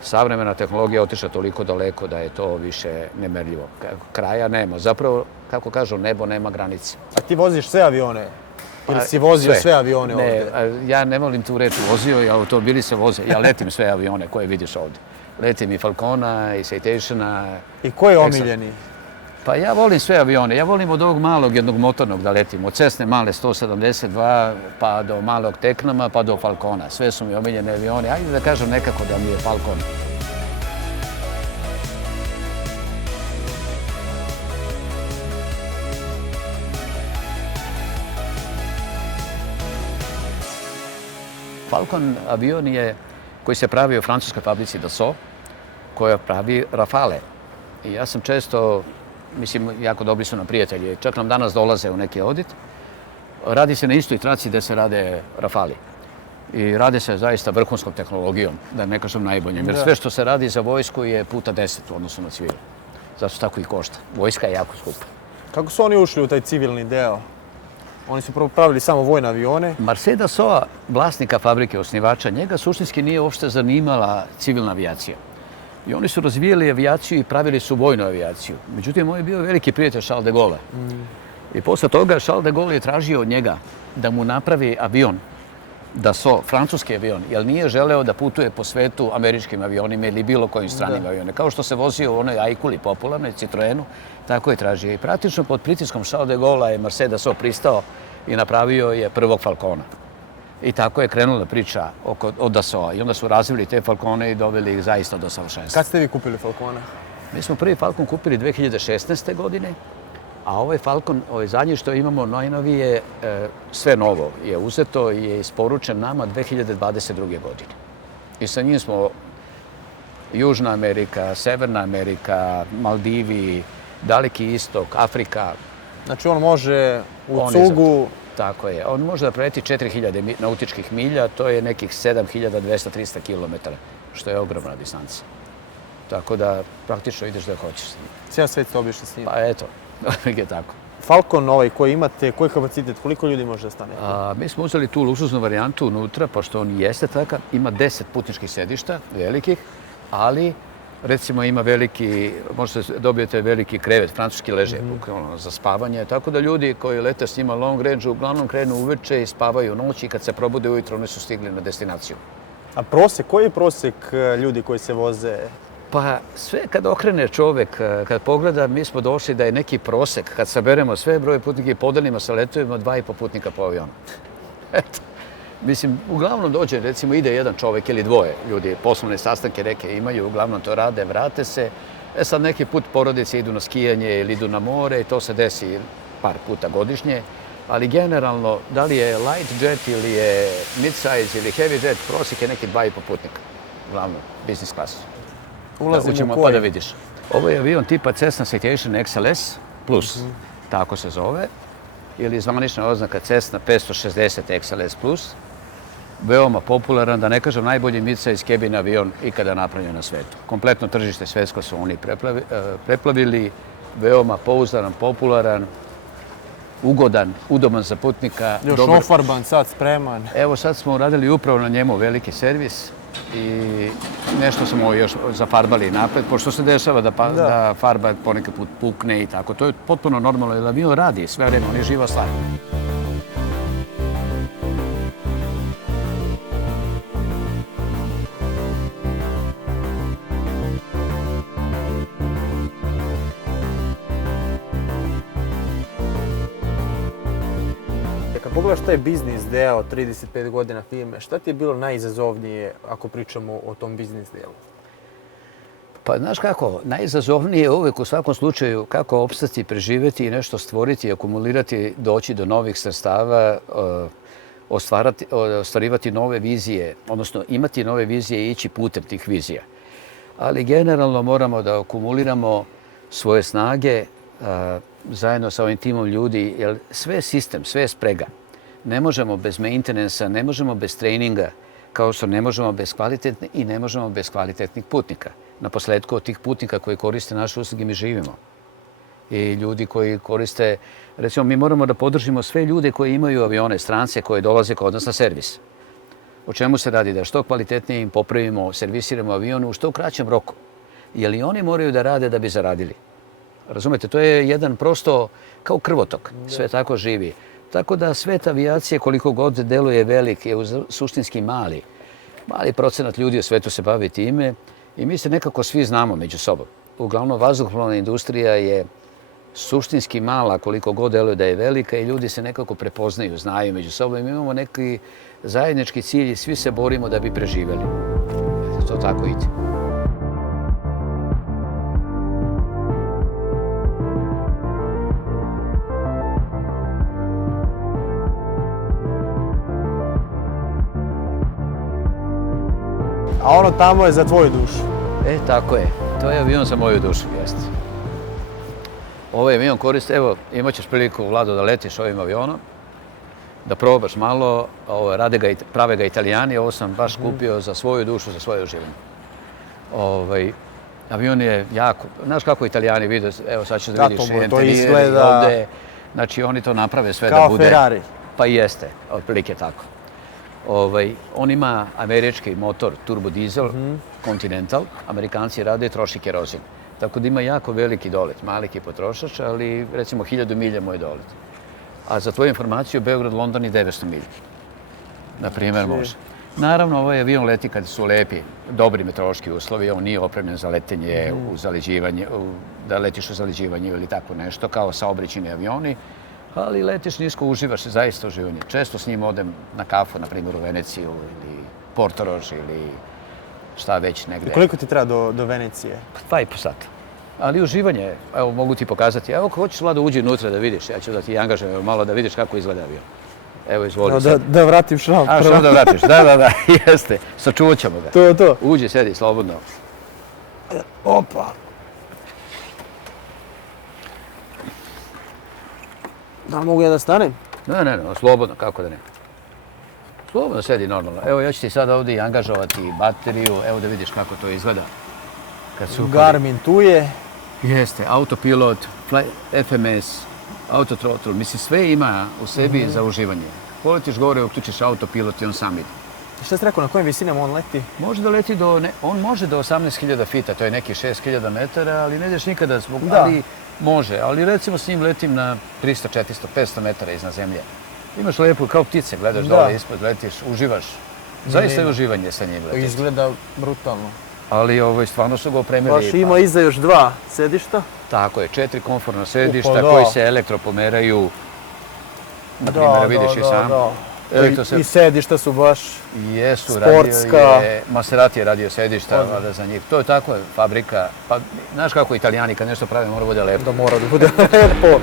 Savremena tehnologija otišla toliko daleko da je to više nemerljivo. Kraja nema. Zapravo, kako kažu, nebo nema granice. A ti voziš sve avione? Ili si vozio sve avione ovdje? Ne, ja ne volim tu reč vozio, i automobili se voze. Ja letim sve avione koje vidiš ovdje. Letim i Falcona, i Citationa. I koji je omiljeni? Pa ja volim sve avione. Ja volim od ovog malog jednog motornog da letim. Od Cessne male 172 pa do malog Tecnama pa do Falcona. Sve su mi omiljene avione. Ajde da kažem nekako da mi je Falcon. Falcon avion je koji se pravi u francuskoj fabrici Dassault, koja pravi Rafale. I ja sam često, mislim, jako dobri su nam prijatelji, čak nam danas dolaze u neki audit. Radi se na istoj traci da se rade Rafali. I rade se zaista vrhunskom tehnologijom, da ne kažem najboljim. Jer sve što se radi za vojsku je puta 10 u odnosu na civil. Zato tako i košta. Vojska je jako skupa. Kako su oni ušli u taj civilni deo? Oni su prvo pravili samo vojne avione. Marcel Dassault, vlasnika fabrike, osnivača, njega suštinski nije uopšte zanimala civilna avijacija. I oni su razvijali avijaciju i pravili su vojnu avijaciju. Međutim, on je bio veliki prijatelj Charles de Gaulle. I posle toga Charles de Gaulle je tražio od njega da mu napravi avion, Dassault, francuski avion, jer nije želeo da putuje po svetu američkim avionima ili bilo kojim stranim avionima. Kao što se vozio u onoj Aikuli popularnoj, Citroenu, tako je tražio. I praktično pod pritiskom Charles de Gaulle je Marcel Dassault pristao i napravio je prvog Falcona. I tako je krenula priča od Dassaulta. I onda su razvili te Falcone i doveli ih zaista do savršenstva. Kad ste vi kupili Falcona? Mi smo prvi Falcon kupili 2016. godine, a ovaj Falcon, ovaj zadnji što imamo najnovije, sve novo je uzeto i je isporučen nama 2022. godine. I sa njim smo Južna Amerika, Severna Amerika, Maldivi, Daleki istok, Afrika. Znači on može u cugu... Tako je. On može da preleti 4000 nautičkih milja, to je nekih 7200-300 km, što je ogromna distanca. Tako da praktično ideš da hoćeš s njim. Cijel svet ste obišli s njim? Pa eto, je tako. Falcon ovaj koji imate, koji kapacitet, koliko ljudi može da stane? Mi smo uzeli tu luksuznu varijantu unutra, pošto on jeste takav, ima 10 putničkih sedišta, velikih, ali recimo ima veliki, možete dobijete veliki krevet, francuski ležaj za spavanje, tako da ljudi koji lete s njima long range uglavnom krenu uveče i spavaju noć i kad se probude ujutro oni su stigli na destinaciju. A prosek, koji je prosek ljudi koji se voze? Pa sve kad okrene čovek, kad pogleda, mi smo došli da je neki prosek, kad saberemo sve broje putnika i podelimo sa letovima, 2,5 putnika po avionu. Eto. Mislim, uglavnom dođe, recimo ide jedan čovek ili dvoje ljudi, poslovne sastanke reke imaju, uglavnom to rade, vrate se Sad neki put porodice idu na skijanje ili idu na more i to se desi par puta godišnje, ali generalno, da li je light jet ili je mid-size ili heavy jet, prosjek je neki 2,5 putnika, uglavnom, business class. Ulazimo u pa koji? da vidiš. Ovo je avion tipa Cessna Citation XLS Plus, tako se zove, ili zvanična oznaka Cessna 560 XLS Plus. Veoma popularan, da ne kažem najbolji mid-size cabin avion ikada napravljen na svetu. Kompletno tržište svetsko su oni preplavili, veoma pouzdan, popularan, ugodan, udoban za putnika. Još ofarban, sad spreman. Evo sad smo uradili upravo na njemu veliki servis i nešto smo još zafarbali napred, pošto se dešava da farba ponekad put pukne i tako. To je potpuno normalno, jer avion radi sve vreme, on je živa stvar. Kad pogledaš taj biznis deo 35 godina firme, šta ti je bilo najizazovnije ako pričamo o tom biznis delu? Pa znaš kako, najizazovnije je uvek u svakom slučaju kako opstati, preživjeti i nešto stvoriti, akumulirati, doći do novih sredstava, ostvarivati nove vizije, odnosno imati nove vizije i ići putem tih vizija. Ali generalno moramo da akumuliramo svoje snage zajedno sa ovim timom ljudi, jer sve je sistem, sve je sprega. Ne možemo bez maintenance-a, ne možemo bez treninga, kao što ne možemo bez kvalitetnih i ne možemo bez kvalitetnih putnika. Na posledku od tih putnika koji koriste naše usluge mi živimo. I ljudi koji koriste, recimo mi moramo da podržimo sve ljude koji imaju avione, strance koje dolaze kod nas na servis. O čemu se radi? Da što kvalitetnije im popravimo, servisiramo avion u što kraćem roku. Jer i oni moraju da rade da bi zaradili. Razumete, to je jedan prosto kao krvotok, sve tako živi. Tako da svet avijacije, koliko god deluje velik, je suštinski mali. Mali procenat ljudi u svetu se bavi time i mi se nekako svi znamo među sobom. Uglavnom, vazduhoplovna industrija je suštinski mala, koliko god deluje da je velika i ljudi se nekako prepoznaju, znaju među sobom i mi imamo neki zajednički cilj i svi se borimo da bi preživjeli. To tako ide. A ono tamo je za tvoju dušu. Tako je. To je avion za moju dušu, jeste. Ovaj avion koriste, evo, imat ćeš priliku, Vlado, da letiš ovim avionom, da probaš malo, prave ga Italijani, ovo sam baš kupio za svoju dušu, za svoje uživanje. Avion je jako, znaš kako Italijani vide, evo sad ćeš da vidiš interijeri ovde, znači oni to naprave sve da bude... Kao Ferrari. Pa jeste, otprilike tako. On ima američki motor, turbo dizel, Continental. Amerikanci rade i troši kerozin. Tako da ima jako veliki dolet, maliki potrošač, ali recimo 1000 milja moj dolet. A za tvoju informaciju, Beograd-London je 900 milja. Na primjer, može. Naravno, ovaj avion leti kad su lepi, dobri meteorološki uslovi, on nije opremljen za letenje u zaleđivanje, da letiš u zaleđivanju ili tako nešto, kao saobraćajni avioni. Ali letiš nisko, uživaš se, zaista uživanje. Često s njim odem na kafu, na primjer u Veneciju ili Portorož ili šta već negde. I koliko ti treba do Venecije? 2,5 sata. Ali uživanje, evo mogu ti pokazati. Evo ako hoćeš, Vlado, uđi unutra da vidiš. Ja ću da ti angažujem malo da vidiš kako izgleda avion. Evo, izvoli se. Da vratim šraf. A, šraf da vratiš, da, jeste. Sačuvat ćemo ga. To je to. Uđi, sedi, slobodno. Opa. Da li mogu ja da stanem? Ne, slobodno, kako da ne. Slobodno sedi normalno. Evo, ja ću ti sad ovdje i angažovati bateriju, evo da vidiš kako to izgleda. Garmin tu je. Jeste, autopilot, FMS, autothrottle, mislim sve ima u sebi za uživanje. Poletiš gore, uključiš autopilot i on sam ide. Šta si rekao, na kojim visinama on leti? Može da leti on može do 18.000 fita, to je neki 6.000 metara, ali ne ideš nikada zbog, ali može. Ali recimo s njim letim na 300, 400, 500 metara iznad zemlje. Imaš lepo, kao ptice, gledaš dole ispod, letiš, uživaš. Zaista je uživanje sa njim letiti. Izgleda brutalno. Ali stvarno su ga opremili. Baš ima iza još 2 sedišta. Tako je, 4 komfortna sedišta koji se elektropomeraju. Na primjer, vidiš i sam. I sedišta su baš jesu, sportska. Maserati je radio sedišta valjda za njih. To je tako, fabrika. Pa, znaš kako Italijani kad nešto prave mora bude lepo. Da mora da bude lepo.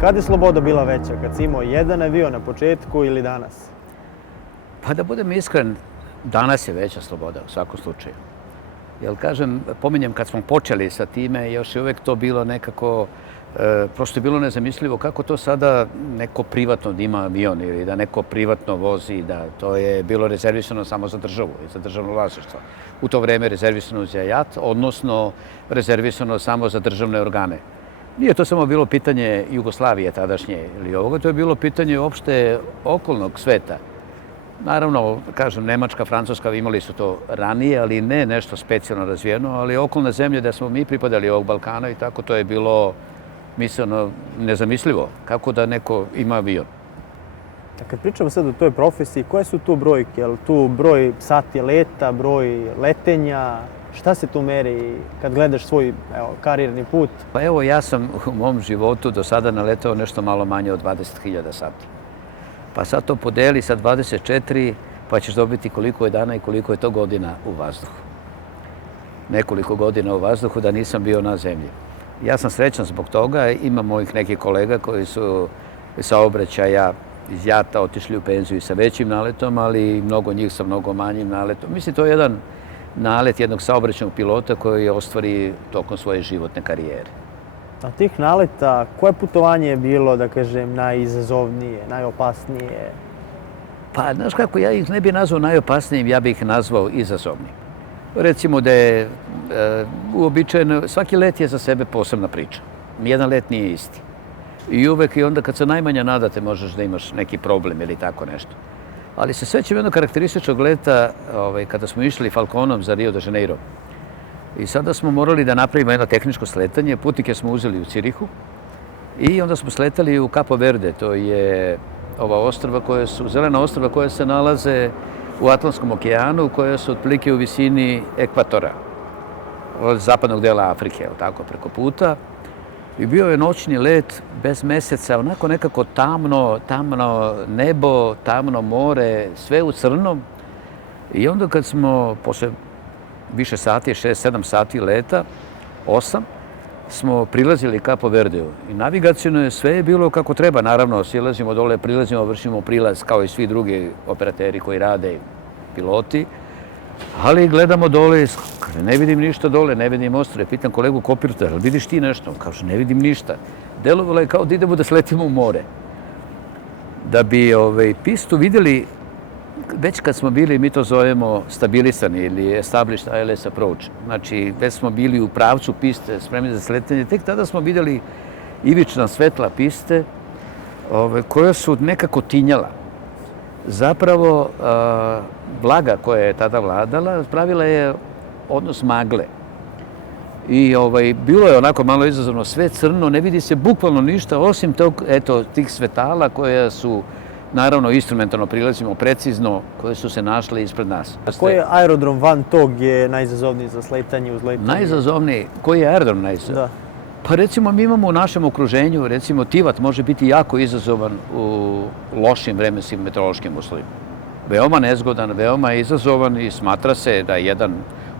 Kad je sloboda bila veća? Kad si imao jedan avion na početku ili danas? Pa da budem iskren, danas je veća sloboda u svakom slučaju. Jer kažem, pominjem kad smo počeli sa time, još je uvijek to bilo nekako, prosto je bilo nezamislivo kako to sada neko privatno da ima avion ili da neko privatno vozi, da to je bilo rezervisano samo za državu i za državno vlasništvo. U to vreme rezervisano za JAT, odnosno rezervisano samo za državne organe. Nije to samo bilo pitanje Jugoslavije tadašnje ili ovoga, to je bilo pitanje uopšte okolnog sveta. Naravno, kažem, Nemačka, Francuska imali su to ranije, ali ne nešto specijalno razvijeno, ali okolne zemlje da smo mi pripadali ovog Balkana i tako, to je bilo misleno nezamislivo. Kako da neko ima avion? A kad pričamo sad o toj profesiji, koje su tu brojke? Je li tu broj sati leta, broj letenja? Šta se tu meri kad gledaš svoj karijerni put? Pa evo, ja sam u mom životu do sada naletao nešto malo manje od 20.000 sati. Pa sad to podeli sa 24, pa ćeš dobiti koliko je dana i koliko je to godina u vazduhu. Nekoliko godina u vazduhu da nisam bio na zemlji. Ja sam srećan zbog toga, imam mojih nekih kolega koji su saobraćaja iz JAT-a otišli u penziju sa većim naletom, ali mnogo njih sa mnogo manjim naletom. Mislim, to je jedan nalet jednog saobraćajnog pilota koji ostvari tokom svoje životne karijere. A tih naleta, koje putovanje je bilo, da kažem, najizazovnije, najopasnije? Pa, znaš kako, ja ih ne bih nazvao najopasnijim, ja bih ih nazvao izazovnim. Recimo da je uobičajeno, svaki let je za sebe posebna priča. Nijedan let nije isti. I uvek i onda kad se najmanje nadate možeš da imaš neki problem ili tako nešto. Ali se sećam jednog karakterističnog leta kada smo išli Falconom za Rio de Janeiro. I sada smo morali da napravimo jedno tehničko sletanje. Putnike smo uzeli u Cirihu i onda smo sletali u Capo Verde. To je ova ostrva koja su, zelena ostrva koja se nalaze u Atlantskom okeanu, koja su otprilike u visini ekvatora od zapadnog dela Afrike, tako preko puta. I bio je noćni let bez meseca, onako nekako tamno nebo, tamno more, sve u crnom. I onda kad smo posle više sati, 6-7 sati leta, 8, smo prilazili Capo Verdeu. I navigacijno je sve bilo kako treba. Naravno, silazimo dole, prilazimo, vršimo prilaz kao i svi drugi operateri koji rade, piloti. Ali gledamo dole, ne vidim ništa dole, ne vidim ostrve. Pitam kolegu kopilota, ali vidiš ti nešto? Kaže, ne vidim ništa. Delovalo je kao da idemo da sletimo u more. Da bi pistu vidjeli, već kad smo bili, mi to zovemo stabilisani ili established ILS approach. Znači, već smo bili u pravcu piste, spremni za sletanje. Tek tada smo vidjeli ivična svetla piste koja su nekako tinjala. Zapravo, vlaga koja je tada vladala, pravila je odnos magle. I bilo je onako malo izazovno, sve crno, ne vidi se bukvalno ništa, osim tih svetala koja su, naravno, instrumentalno prilazimo precizno, koje su se našle ispred nas. A koji aerodrom van tog je najizazovniji za sletanje, uzletanje? Najizazovniji? Koji je aerodrom najizazovniji? Da. Pa recimo mi imamo u našem okruženju, recimo Tivat može biti jako izazovan u lošim vremenskim meteorološkim uslovima. Veoma nezgodan, veoma izazovan i smatra se da je jedan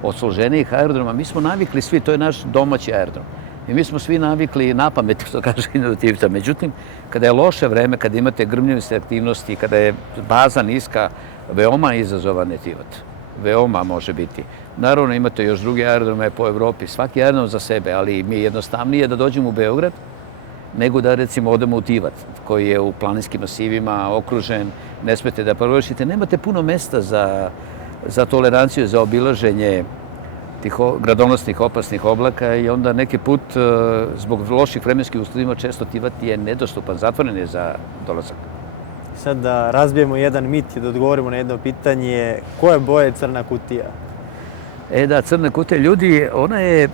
od složenijih aerodroma. Mi smo navikli svi, to je naš domaći aerodrom. I mi smo svi navikli na pamet, što kaže Tivta. Međutim, kada je loše vreme, kada imate grmljavice aktivnosti, kada je baza niska, veoma izazovan je Tivat. Veoma može biti. Naravno, imate još druge aerodrome po Evropi, svaki aerodrom za sebe, ali mi je jednostavnije da dođemo u Beograd nego da, recimo, odemo u Tivat, koji je u planinskim masivima okružen, ne smete da provršite. Nemate puno mesta za toleranciju, za obilaženje tih gradonosnih opasnih oblaka i onda neki put, zbog loših vremenskih uslovima, često Tivat je nedostupan, zatvoren je za dolazak. Sad da razbijemo jedan mit i da odgovorimo na jedno pitanje, koje boje je crna kutija? Da, crna kutija, ljudi, ona je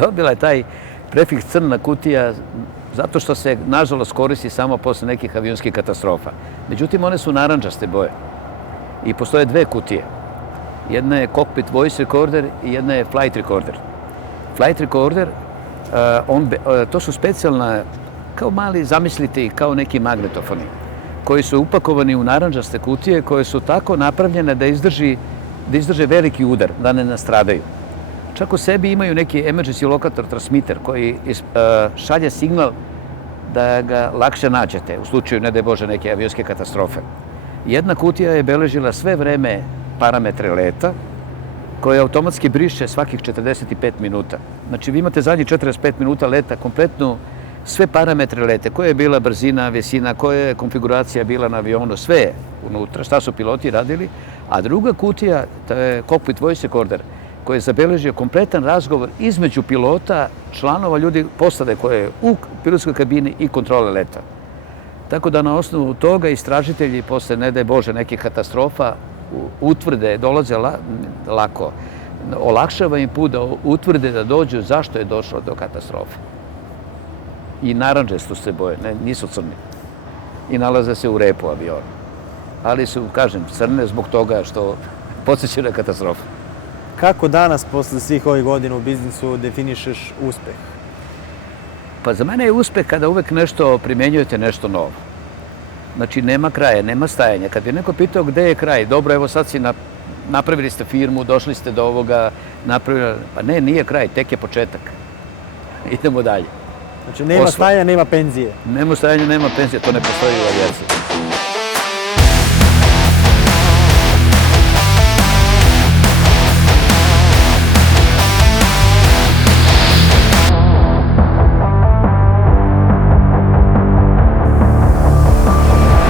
dobila taj prefiks crna kutija zato što se, nažalost, koristi samo posle nekih avionskih katastrofa. Međutim, one su narandžaste boje. i postoje dve kutije. Jedna je cockpit voice recorder i jedna je flight recorder. Flight recorder, to su specijalna, kao mali, zamislite, kao neki magnetofoni, koji su upakovani u narandžaste kutije, koje su tako napravljene da izdrže veliki udar, da ne nastradaju. Čak u sebi imaju neki emergency locator transmitter koji šalje signal da ga lakše nađete u slučaju, ne daj Bože, neke avionske katastrofe. Jedna kutija je beležila sve vreme parametre leta, koje automatski briše svakih 45 minuta. Znači, vi imate zadnjih 45 minuta leta kompletnu sve parametre lete, koja je bila brzina, visina, koja je konfiguracija bila na avionu, sve je unutra, šta su piloti radili. A druga kutija, to je cockpit voice recorder, koji je zabeležio kompletan razgovor između pilota, članova ljudi posade koje je u pilotskoj kabini i kontrole leta. Tako da na osnovu toga istražitelji posle, ne daj Bože, nekih katastrofa utvrde, dolaze lako, olakšava im put da utvrde da dođu zašto je došlo do katastrofe. I narandžasto se boje, nisu crni. I nalaze se u repu aviona. Ali su, kažem, crne zbog toga što podsjećaju na katastrofu. Kako danas, posle svih ovih godina u biznisu, definišeš uspeh? Pa za mene je uspeh kada uvek nešto primenjujete, nešto novo. Znači, nema kraja, nema stajanja. Kad bi neko pitao gde je kraj, dobro, evo sad napravili ste firmu, došli ste do ovoga, napravili... Pa ne, nije kraj, tek je početak. Idemo dalje. Znači, nema stajanja, nema penzije. Nema stajanja, nema penzije, to ne postoji u avijaciji.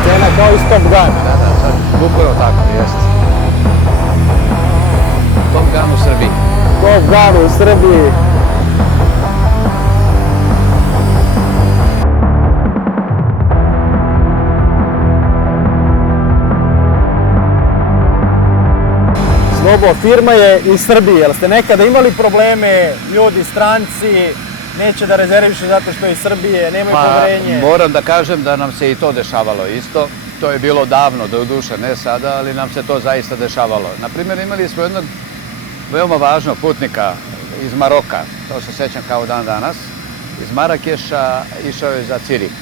Cena kao iz Top Gun. Da, sad upravo tako, jeste. Top Gun u Srbiji. Top Gun u Srbiji. Slobo, firma je iz Srbije. Jel ste nekada imali probleme, ljudi, stranci, neće da rezerviše zato što je iz Srbije, nemaju poverenje? Moram da kažem da nam se i to dešavalo isto. To je bilo davno, do duše, ne sada, ali nam se to zaista dešavalo. Naprimjer, imali smo jednog veoma važnog putnika iz Maroka, to se sećam kao dan danas. Iz Marakeša išao je za Cirih.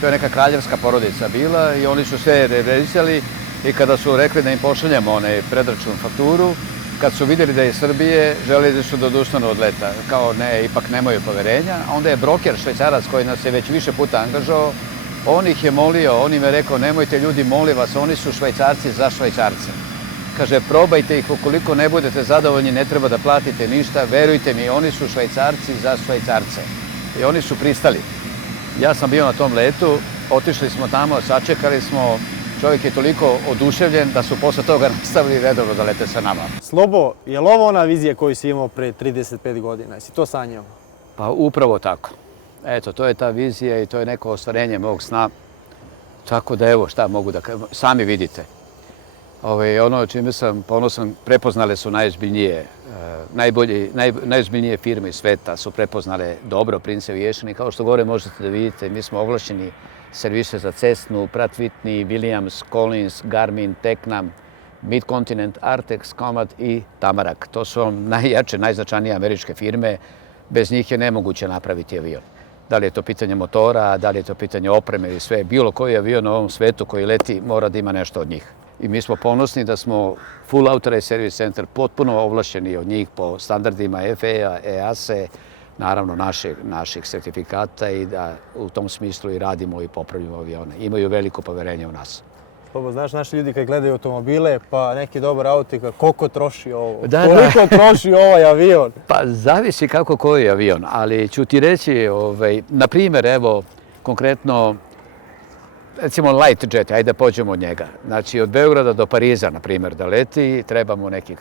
To je neka kraljevska porodica bila i oni su sve revisali i kada su rekli da im pošaljemo onaj predračun fakturu, kad su vidjeli da je iz Srbije, želeli su da odustanu od leta. Kao ne, ipak nemaju poverenja. A onda je broker, Švajcarac, koji nas je već više puta angažao, on ih je molio, on im je rekao, nemojte ljudi, molim vas, oni su Švajcarci za Švajcarce. Kaže, probajte ih, ukoliko ne budete zadovoljni, ne treba da platite ništa, verujte mi, oni su Švajcarci za Švajcarce. I oni su pristali. Ja sam bio na tom letu, otišli smo tamo, sačekali smo, čovjek je toliko oduševljen da su posle toga nastavili redovno da lete sa nama. Slobo, je li ovo ona vizija koju si imao pre 35 godina? Jesi to sanjao? Pa upravo tako. Eto, to je ta vizija i to je neko ostvarenje mog sna. Tako da evo, šta mogu da kažem, sami vidite. Ono čime sam ponosan, prepoznale su najozbiljnije firme iz sveta, su prepoznale dobro Prince Aviation i kao što gore možete da vidite, mi smo ovlašćeni servise za Cessnu, Pratt Whitney, Williams, Collins, Garmin, Tecnam, Midcontinent, Artex, Comat i Tamarak. To su najjače, najznačajnije američke firme. Bez njih je nemoguće napraviti avion. Da li je to pitanje motora, da li je to pitanje opreme ili sve. Bilo koji avion na ovom svetu koji leti mora da ima nešto od njih. I mi smo ponosni da smo Full Authorized Service Center potpuno ovlašćeni od njih po standardima FAA, EASA, naravno naših sertifikata i da u tom smislu i radimo i popravljamo avione. Imaju veliko poverenje u nas. Slobo, znaš, naši ljudi kad gledaju automobile, pa neki dobar auto, koliko troši ovo? Koliko troši ovaj avion? Pa zavisi kako koji avion, ali ću ti reći, na primjer, evo, konkretno, recimo light jet, ajde da pođemo od njega. Znači, od Beograda do Pariza, na primjer, da leti, trebamo nekih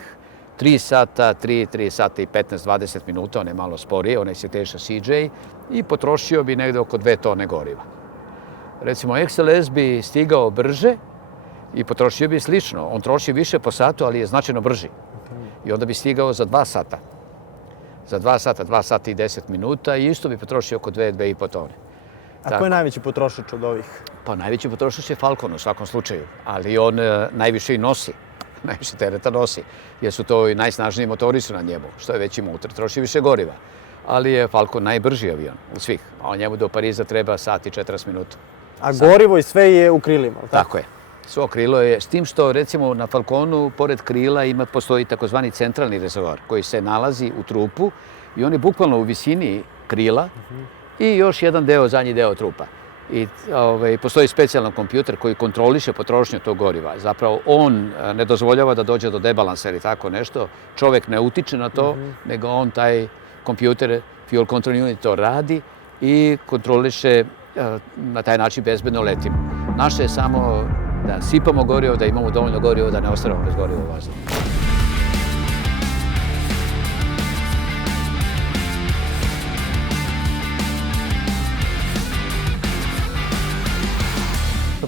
3 sata, 3 sata i 15-20 minuta, on je malo sporije, on je Citation CJ i potrošio bi negde oko 2 tone goriva. Recimo, XLS bi stigao brže i potrošio bi slično. On troši više po satu, ali je značajno brži. I onda bi stigao za 2 sata. Za 2 sata i 10 minuta i isto bi potrošio oko 2,5 tone. A ko je najveći potrošač od ovih? Pa najveći potrošač je Falcon u svakom slučaju, ali on najviše i nosi, najviše tereta nosi, jer su to i najsnažniji motori su na njemu. Što je veći motor, troši više goriva. Ali je Falcon najbrži avion u svih, a njemu do Pariza treba sat i 40 minuta. A gorivo i sve je u krilima, ali tako? Tako je. Svo krilo je, s tim što recimo na Falconu, pored krila, postoji takozvani centralni rezervoar koji se nalazi u trupu i on je bukvalno u visini krila i još jedan deo, zadnji deo trupa. I postoji specijalan kompjuter koji kontroliše potrošnju tog goriva. Zapravo on ne dozvoljava da dođe do debalansa ili tako nešto. Čovek ne utiče na to, nego on taj kompjuter, fuel control unit to radi i kontroliše na taj način bezbedno letimo. Naše je samo da sipamo gorivo, da imamo dovoljno goriva, da ne ostanemo bez goriva u vazduhu.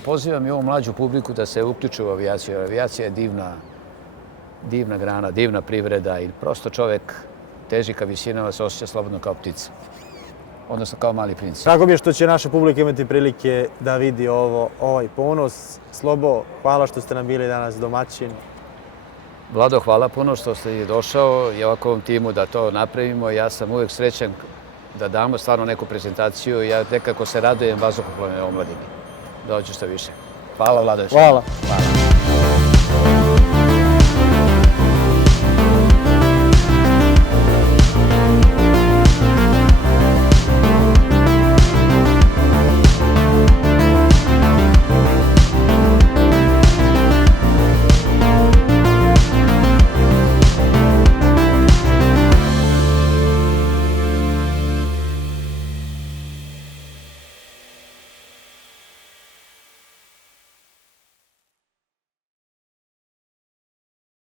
Pozivam i ovu mlađu publiku da se uključe u avijaciju. Avijacija je divna grana, divna privreda i prosto čovek teži ka visinama, se osjeća slobodno kao ptica. Odnosno kao mali princ. Drago mi je što će naša publika imati prilike da vidi ovaj ponos. Slobo, hvala što ste nam bili danas domaćin. Vlado, hvala puno što ste došao i ovakvom timu da to napravimo. Ja sam uvek srećan da damo stvarno neku prezentaciju. Ja nekako se radujem vazduhoplovnoj omladini. Dođu što više. Hvala, Vlado. Hvala.